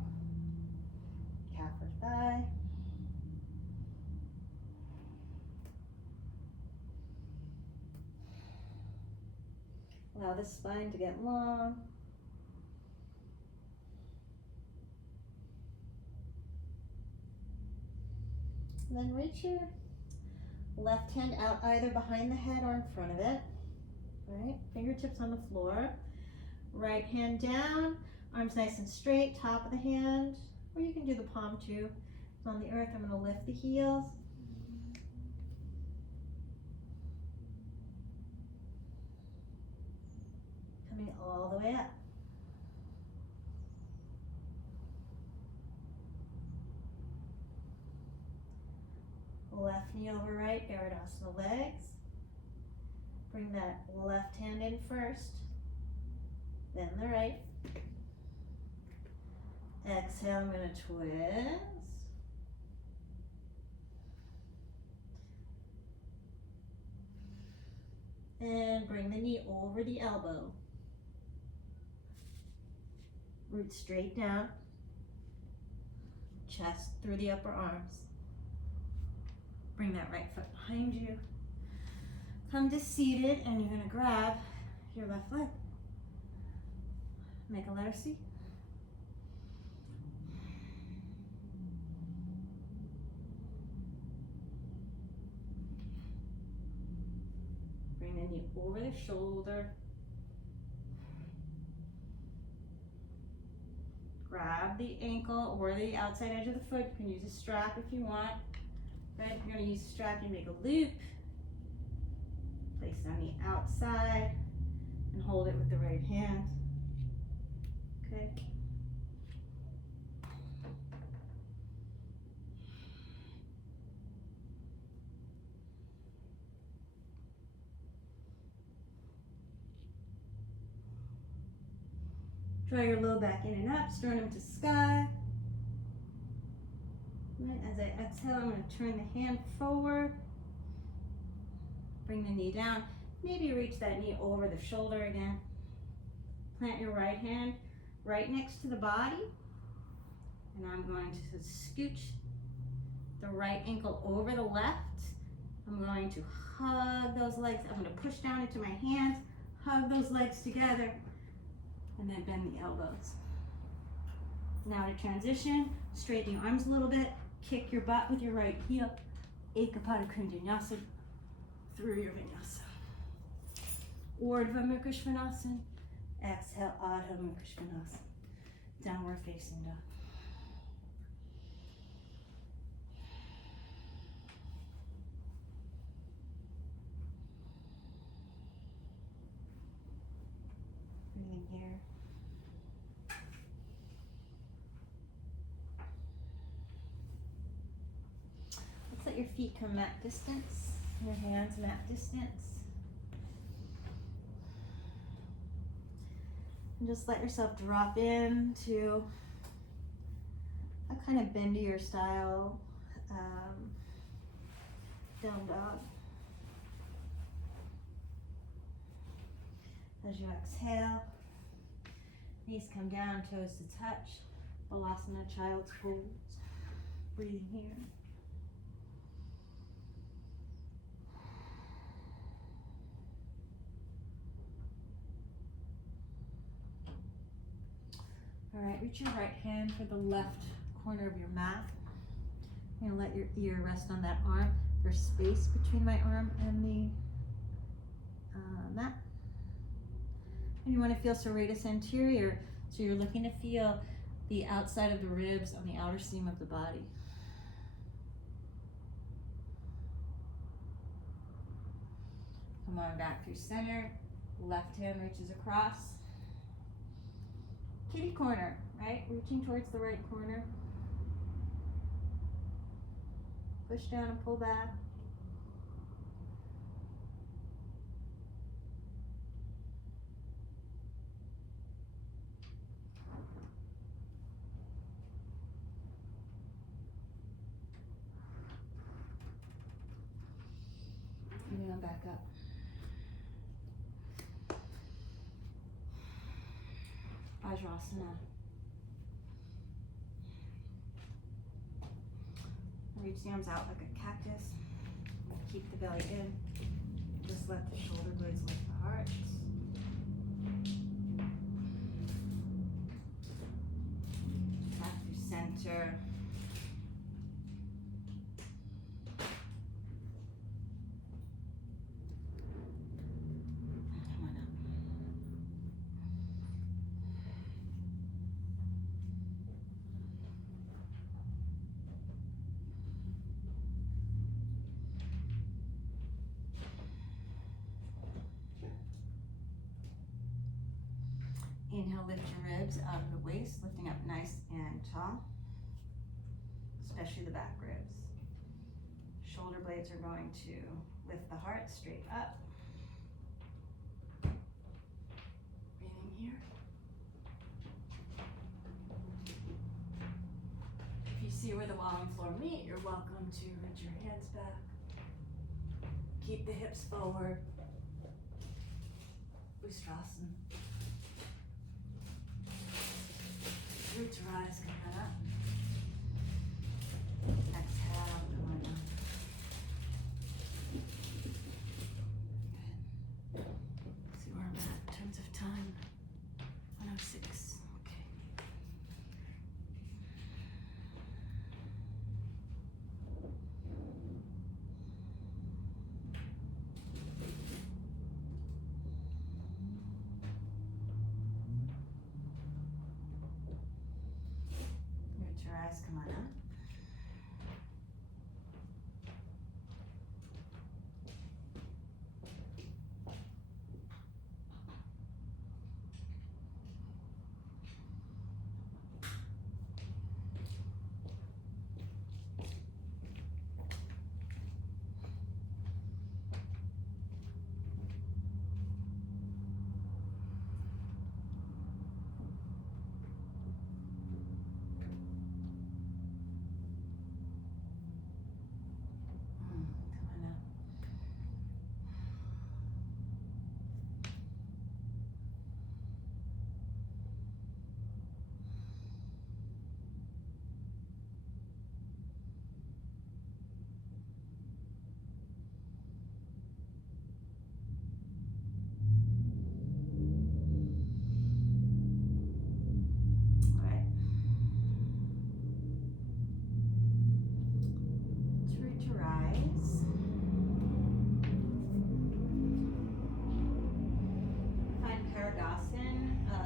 calf or thigh. Allow the spine to get long. And then reach your left hand out either behind the head or in front of it. Right? Fingertips on the floor. Right hand down, arms nice and straight, top of the hand. Or you can do the palm too. It's on the earth. I'm going to lift the heels. Coming all the way up. Left knee over right, vrksasana legs. Bring that left hand in first, then the right. Exhale, I'm going to twist. And bring the knee over the elbow. Root straight down. Chest through the upper arms. Bring that right foot behind you. Come to seated, and you're going to grab your left leg. Make a letter C. Bring the knee over the shoulder. Grab the ankle or the outside edge of the foot. You can use a strap if you want. Right? If you're going to use a strap, you make a loop. Place it on the outside and hold it with the right hand. Okay. Draw your low back in and up, sternum to sky. Right, as I exhale, I'm going to turn the hand forward. Bring the knee down. Maybe reach that knee over the shoulder again. Plant your right hand right next to the body. And I'm going to scooch the right ankle over the left. I'm going to hug those legs. I'm going to push down into my hands, hug those legs together, and then bend the elbows. Now to transition, straighten your arms a little bit, kick your butt with your right heel, koundinyasana through your vinyasa. Urdhva vrksasana, exhale, adho vrksasana, downward facing dog. Breathing here. Let's let your feet come mat distance, your hands mat distance. And just let yourself drop into a kind of bendier style down dog. As you exhale, knees come down, toes to touch. Balasana, child's pose. Breathing here. All right, reach your right hand for the left corner of your mat. I'm going to let your ear rest on that arm. There's space between my arm and the mat. And you want to feel serratus anterior, so you're looking to feel the outside of the ribs on the outer seam of the body. Come on back through center. Left hand reaches across. Kitty corner, right? Reaching towards the right corner. Push down and pull back. Moving on back up. Vajrasana. Reach the arms out like a cactus. Keep the belly in. Just let the shoulder blades lift the heart. Back through center. Come on up. Inhale, lift your ribs out of the waist, lifting up nice and tall, especially the back ribs. Shoulder blades are going to lift the heart straight up. Breathing here. If you see where the wall and floor meet, you're welcome to reach your hands back. Keep the hips forward. Ustrasana. Root to rise, come on up. Exhale, come on up. Good. See where I'm at in terms of time. 106. Okay. Come on up.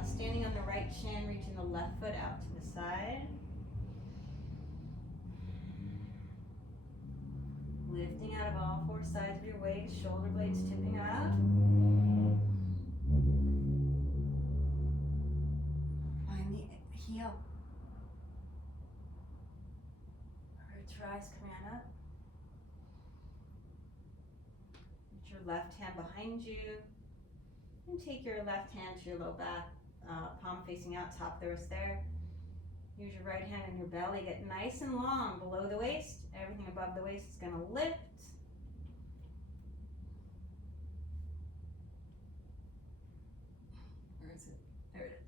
Standing on the right shin, reaching the left foot out to the side. Lifting out of all four sides of your waist, shoulder blades tipping up. Find the heel. Root to rise, come on up. Put your left hand behind you. And take your left hand to your low back. Palm facing out, top of the wrist there. Use your right hand on your belly, get nice and long below the waist. Everything above the waist is gonna lift. Where is it? There it is.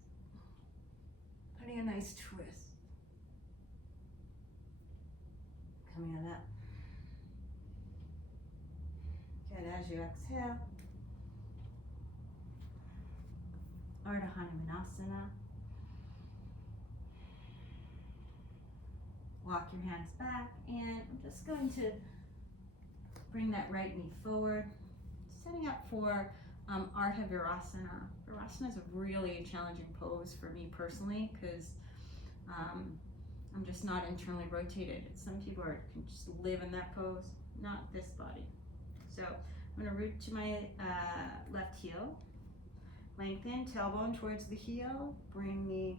Putting a nice twist. Coming on up. Good, as you exhale. Urdhva. Walk your hands back, and I'm just going to bring that right knee forward, setting up for vrksasana. Vrksasana is a really challenging pose for me personally because I'm just not internally rotated. Some people can just live in that pose, not this body. So I'm going to root to my left heel. Lengthen, tailbone towards the heel, bring the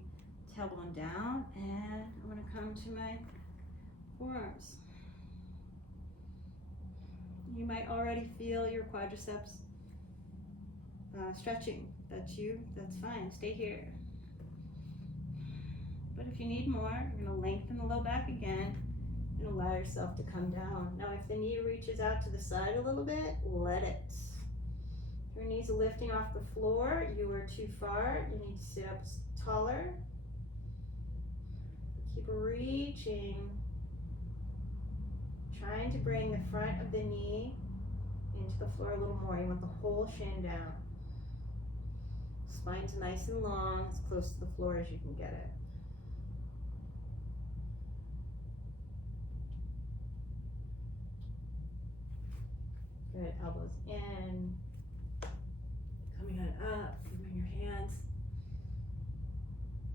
tailbone down, and I'm going to come to my forearms. You might already feel your quadriceps stretching. That's you, that's fine, stay here. But if you need more, you're going to lengthen the low back again and allow yourself to come down. Now if the knee reaches out to the side a little bit, let it. Your knees are lifting off the floor, you are too far, you need to sit up taller. Keep reaching, trying to bring the front of the knee into the floor a little more. You want the whole shin down. Spine's nice and long, as close to the floor as you can get it. Good, elbows in. Coming on up, bring your hands.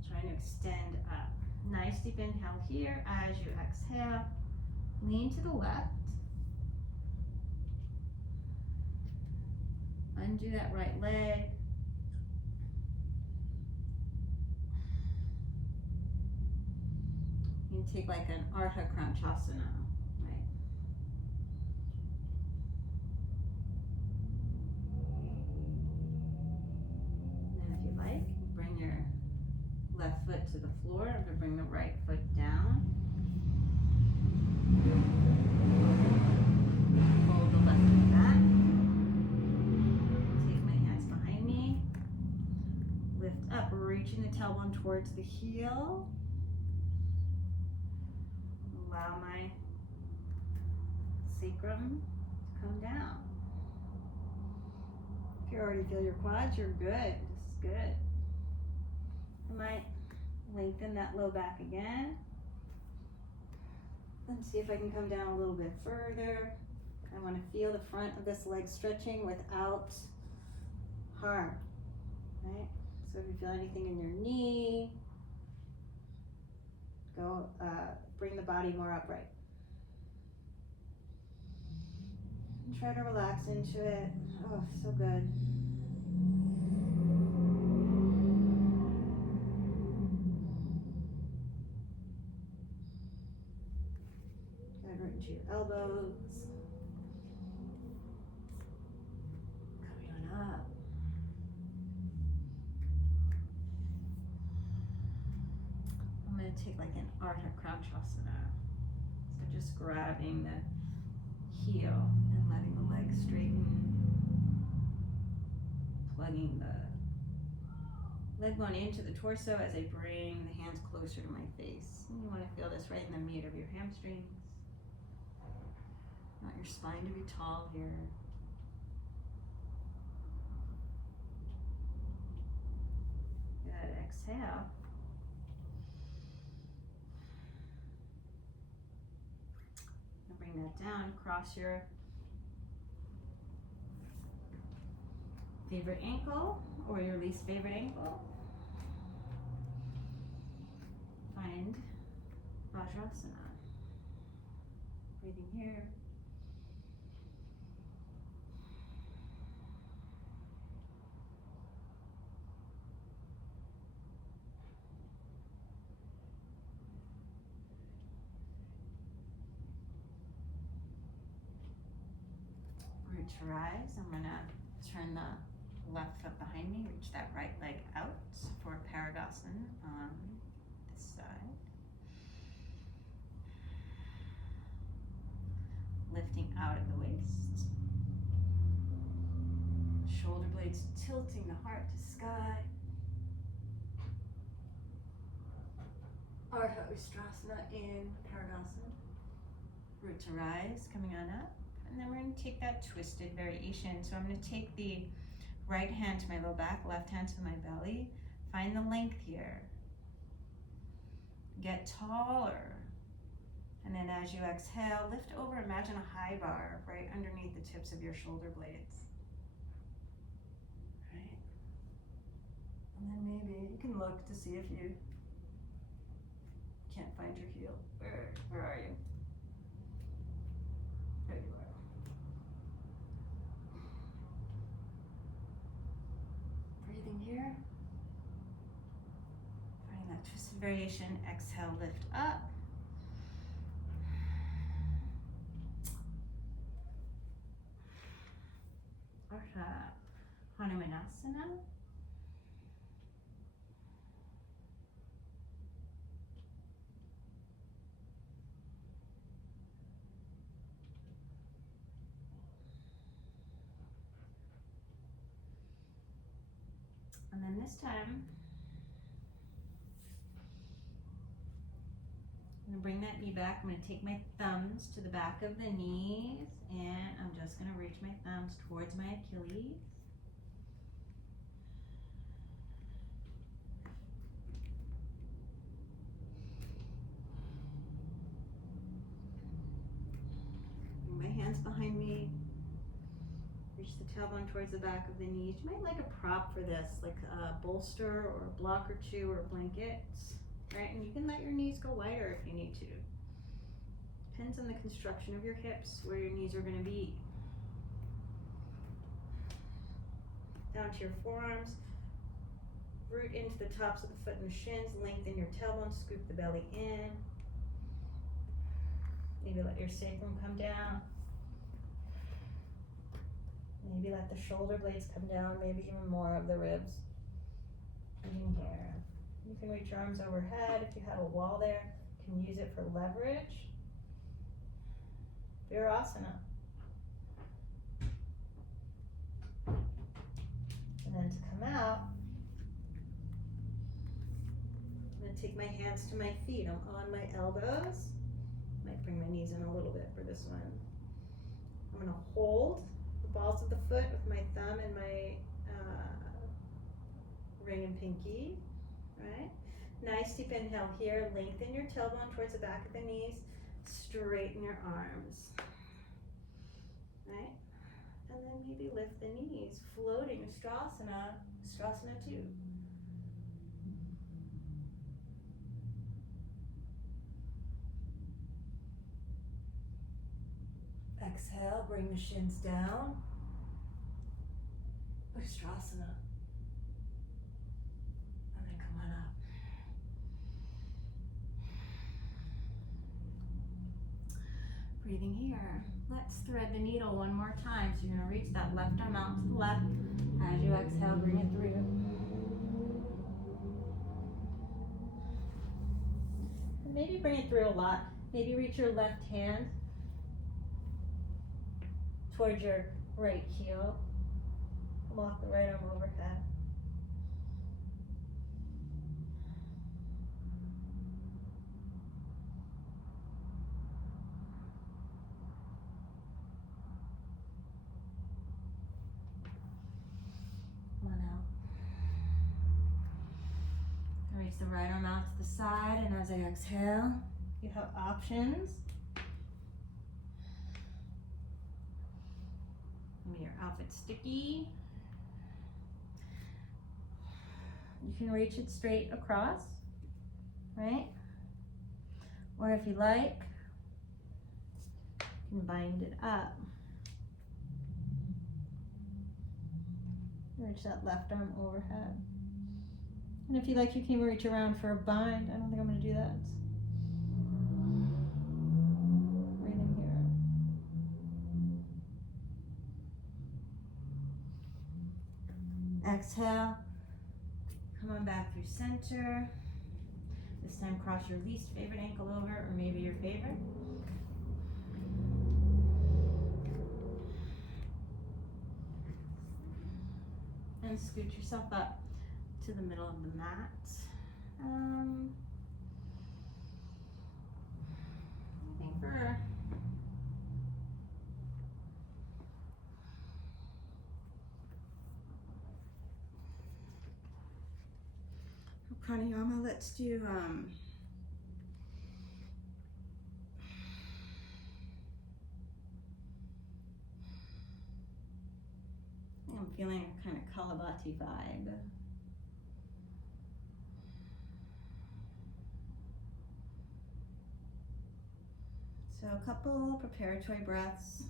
Trying to extend up. Nice deep inhale here as you exhale. Lean to the left. Undo that right leg. You can take like an urdhva, right? And then if you like, bring your left foot to the floor. I'm going to bring the right foot down. Fold the left foot back. Take my hands behind me. Lift up, reaching the tailbone towards the heel. Allow my sacrum to come down. If you already feel your quads, you're good. This is good. I might lengthen that low back again. Let's see if I can come down a little bit further. I want to feel the front of this leg stretching without harm, right? So if you feel anything in your knee, go bring the body more upright. And try to relax into it. Oh, so good. Right into your elbows. Coming on up. I'm going to take like an astavakrasana. So just grabbing the heel and letting the leg straighten. Plugging the leg bone into the torso as I bring the hands closer to my face. And you want to feel this right in the meat of your hamstrings. You want your spine to be tall here. Good, exhale. And bring that down, cross your favorite ankle or your least favorite ankle. Find vrksasana. Breathing here. Root to rise. I'm going to turn the left foot behind me, reach that right leg out for parivrtta on this side. Lifting out at the waist. Shoulder blades tilting the heart to sky. Adho ustrasana in parivrtta. Root to rise, coming on up. And then we're going to take that twisted variation. So I'm going to take the right hand to my low back, left hand to my belly. Find the length here. Get taller. And then as you exhale, lift over. Imagine a high bar right underneath the tips of your shoulder blades. Right? And then maybe you can look to see if you can't find your heel. Where are you? There you are. Breathing here. Finding that twisted variation. Exhale, lift up. Koundinyasana. And then this time, I'm gonna bring that knee back. I'm gonna take my thumbs to the back of the knees, and I'm just gonna reach my thumbs towards my Achilles. Bring my hands behind me. Reach the tailbone towards the back of the knees. You might like a prop for this, like a bolster or a block or two or a blanket, right? And you can let your knees go wider if you need to. Depends on the construction of your hips, where your knees are going to be. Down to your forearms. Root into the tops of the foot and the shins. Lengthen your tailbone. Scoop the belly in. Maybe let your sacrum come down. Maybe let the shoulder blades come down. Maybe even more of the ribs. In here. You can reach your arms overhead. If you have a wall there, you can use it for leverage. Vrksasana. And then to come out, I'm going to take my hands to my feet. I'm on my elbows. Might bring my knees in a little bit for this one. I'm going to hold the balls of the foot with my thumb and my ring and pinky. Right? Nice deep inhale here. Lengthen your tailbone towards the back of the knees. Straighten your arms, right? And then maybe lift the knees, floating ustrasana, ustrasana 2. Exhale, bring the shins down, ustrasana, and then come on up. Breathing here. Let's thread the needle one more time. So you're going to reach that left arm out to the left. As you exhale, bring it through. And maybe bring it through a lot. Maybe reach your left hand towards your right heel. Walk the right arm overhead. Reach the right arm out to the side, and as I exhale, you have options. Maybe your outfit's sticky. You can reach it straight across, right? Or if you like, you can bind it up. Reach that left arm overhead. And if you like, you can even reach around for a bind. I don't think I'm going to do that. Breathing here. Exhale. Come on back through center. This time cross your least favorite ankle over, or maybe your favorite. And scoot yourself up to the middle of the mat. I think for pranayama, let's do I'm feeling a kind of kapalabhati vibe. So a couple preparatory breaths.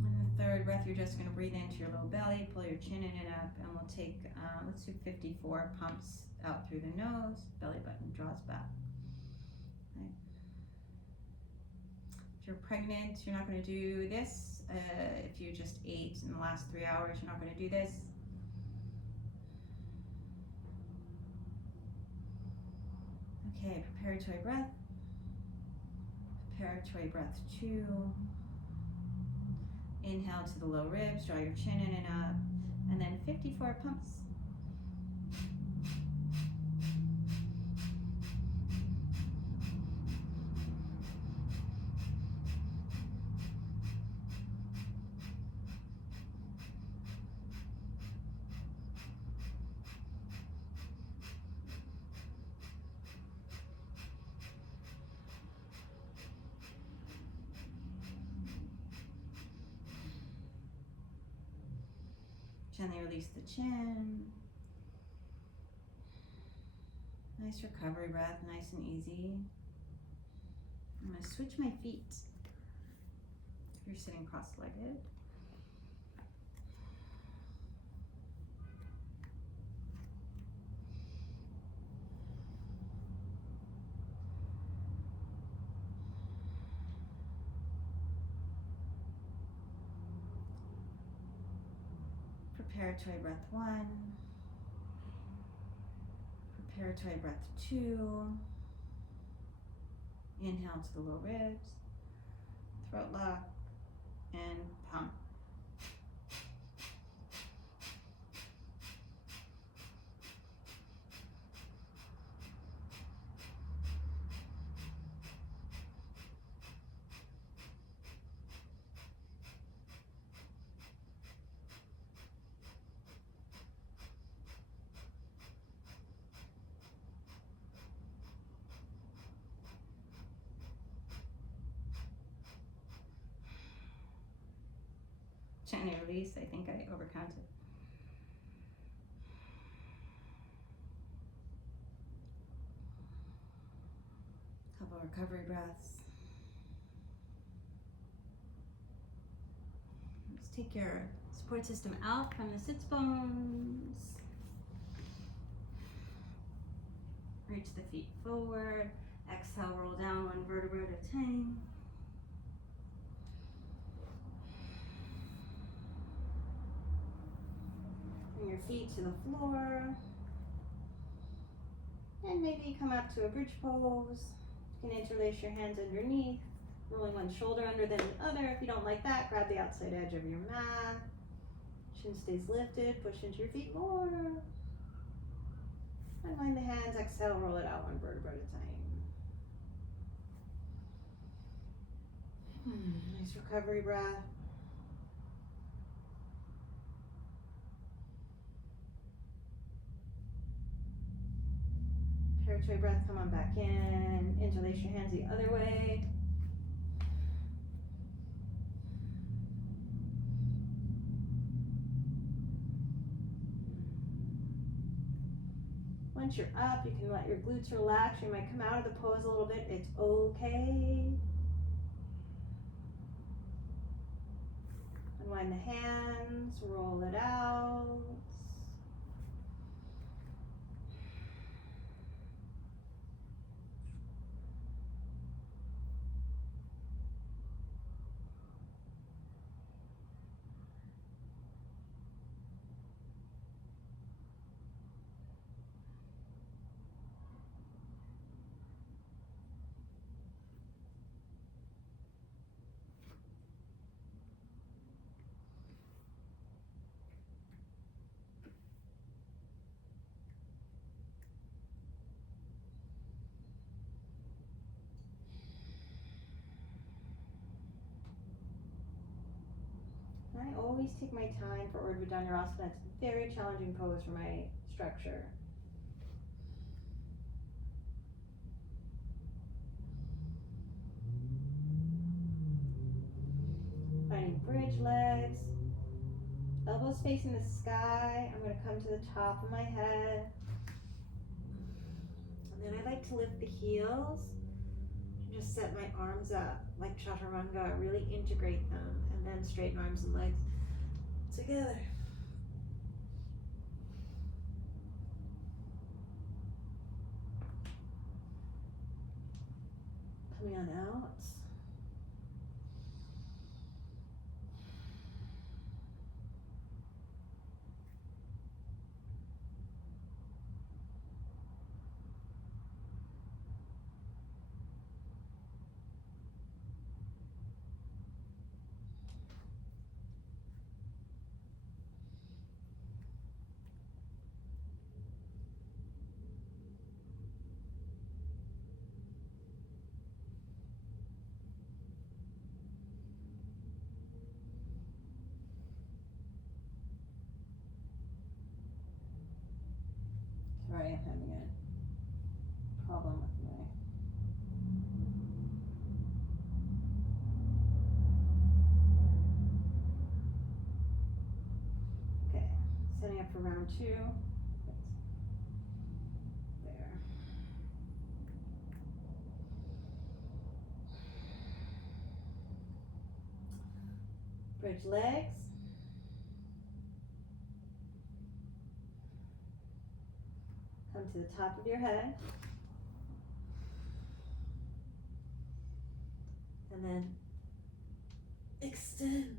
And the third breath, you're just going to breathe into your low belly, pull your chin in and up, and we'll take, let's do 54 pumps out through the nose, belly button draws back. Okay. If you're pregnant, you're not going to do this. If you just ate in the last 3 hours, you're not going to do this. Okay, preparatory breath. Preparatory breath 2. Inhale to the low ribs, draw your chin in and up, and then 54 pumps. Gently release the chin. Nice recovery breath, nice and easy. I'm going to switch my feet if you're sitting cross-legged. Preparatory breath 1. Preparatory breath 2. Inhale to the low ribs, throat lock, and pump. Gently release. I think I overcounted. Couple recovery breaths. Just take your support system out from the sits bones. Reach the feet forward. Exhale, roll down one vertebra at a time. Bring your feet to the floor. And maybe come up to a bridge pose. You can interlace your hands underneath, rolling one shoulder under the other. If you don't like that, grab the outside edge of your mat. Chin stays lifted, push into your feet more. Unwind the hands, exhale, roll it out one vertebra at a time. Nice recovery breath. Preparatory breath, come on back in. Interlace your hands the other way. Once you're up, you can let your glutes relax. You might come out of the pose a little bit. It's okay. Unwind the hands, roll it out. I always take my time for urdhva dhanurasana. It's a very challenging pose for my structure. Finding bridge legs, elbows facing the sky. I'm going to come to the top of my head. And then I like to lift the heels. Just set my arms up like chaturanga, really integrate them, and then straighten arms and legs together. Coming on out. Sorry, I'm having a problem with my... Okay. for round 2. There. Bridge legs. Come to the top of your head. And then extend.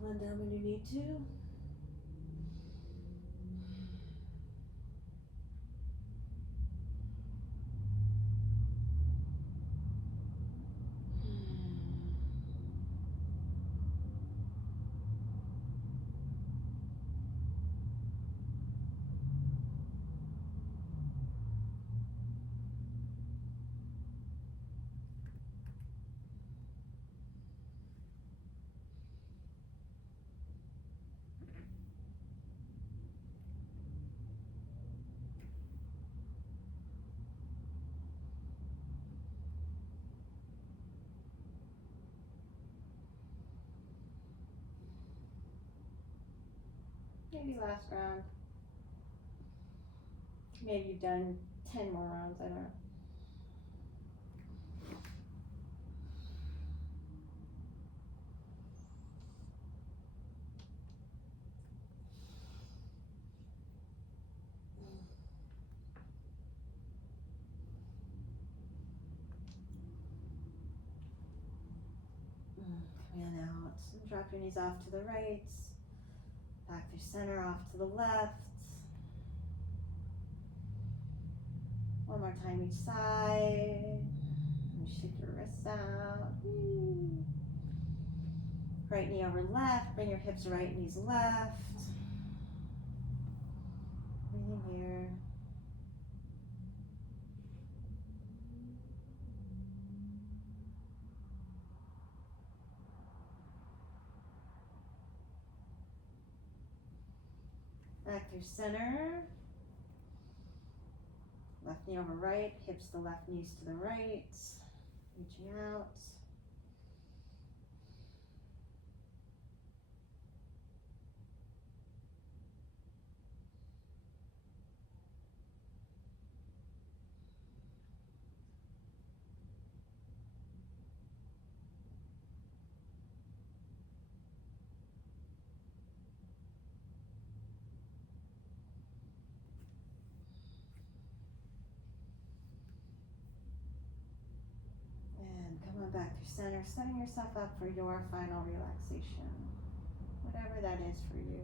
Come on down when you need to. Maybe last round. Maybe you've done 10 more rounds, I don't know. And out. And drop your knees off to the right. Back through center, off to the left. One more time each side. And shake your wrists out. Right knee over left. Bring your hips right, knees left. Breathing here. Back through center. Left knee over right, hips to left, knees to the right. Reaching out. Back through center, setting yourself up for your final relaxation, whatever that is for you.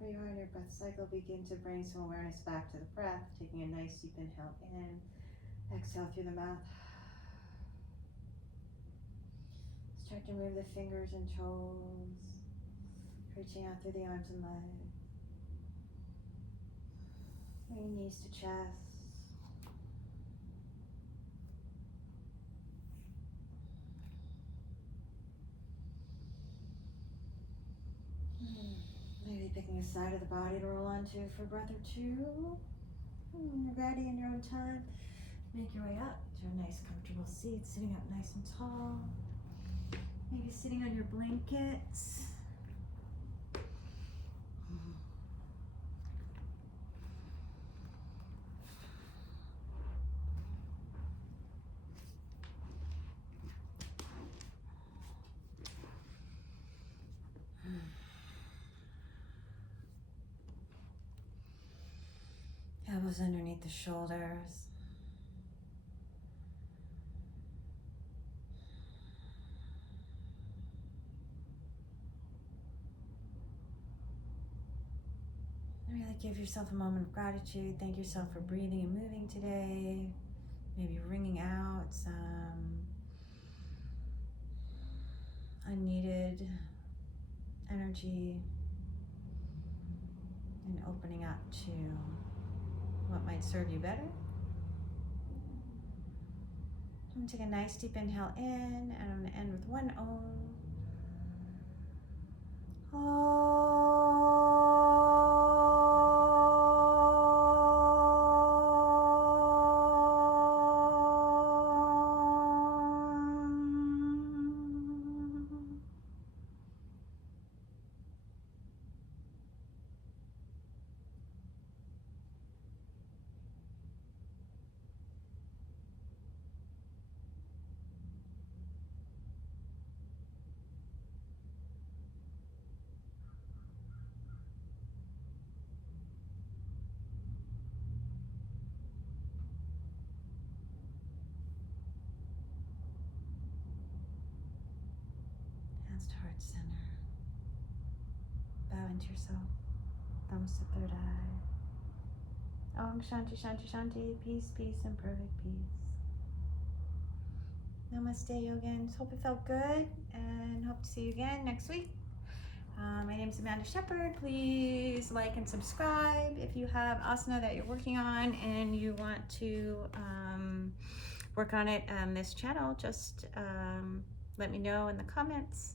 wherever you are in your breath cycle, begin to bring some awareness back to the breath, taking a nice deep inhale in, exhale through the mouth. Start to move the fingers and toes, reaching out through the arms and legs. Bring knees to chest. Maybe picking a side of the body to roll onto for a breath or two. When you're ready in your own time, make your way up to a nice comfortable seat, sitting up nice and tall. Maybe sitting on your blankets. Elbows underneath the shoulders. Really give yourself a moment of gratitude. Thank yourself for breathing and moving today. Maybe wringing out some unneeded energy and opening up to what might serve you better. I'm going to take a nice deep inhale in, and I'm going to end with one Om. Hands to heart center. Bow into yourself. Thumbs to third eye. Om Shanti Shanti Shanti. Peace, peace, and perfect peace. Namaste, Yogins. Hope it felt good, and hope to see you again next week. My name is Amanda Shepherd. Please like and subscribe. If you have asana that you're working on and you want to work on it on this channel, just let me know in the comments.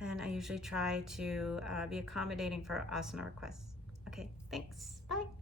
And I usually try to be accommodating for asana requests. Okay, thanks. Bye.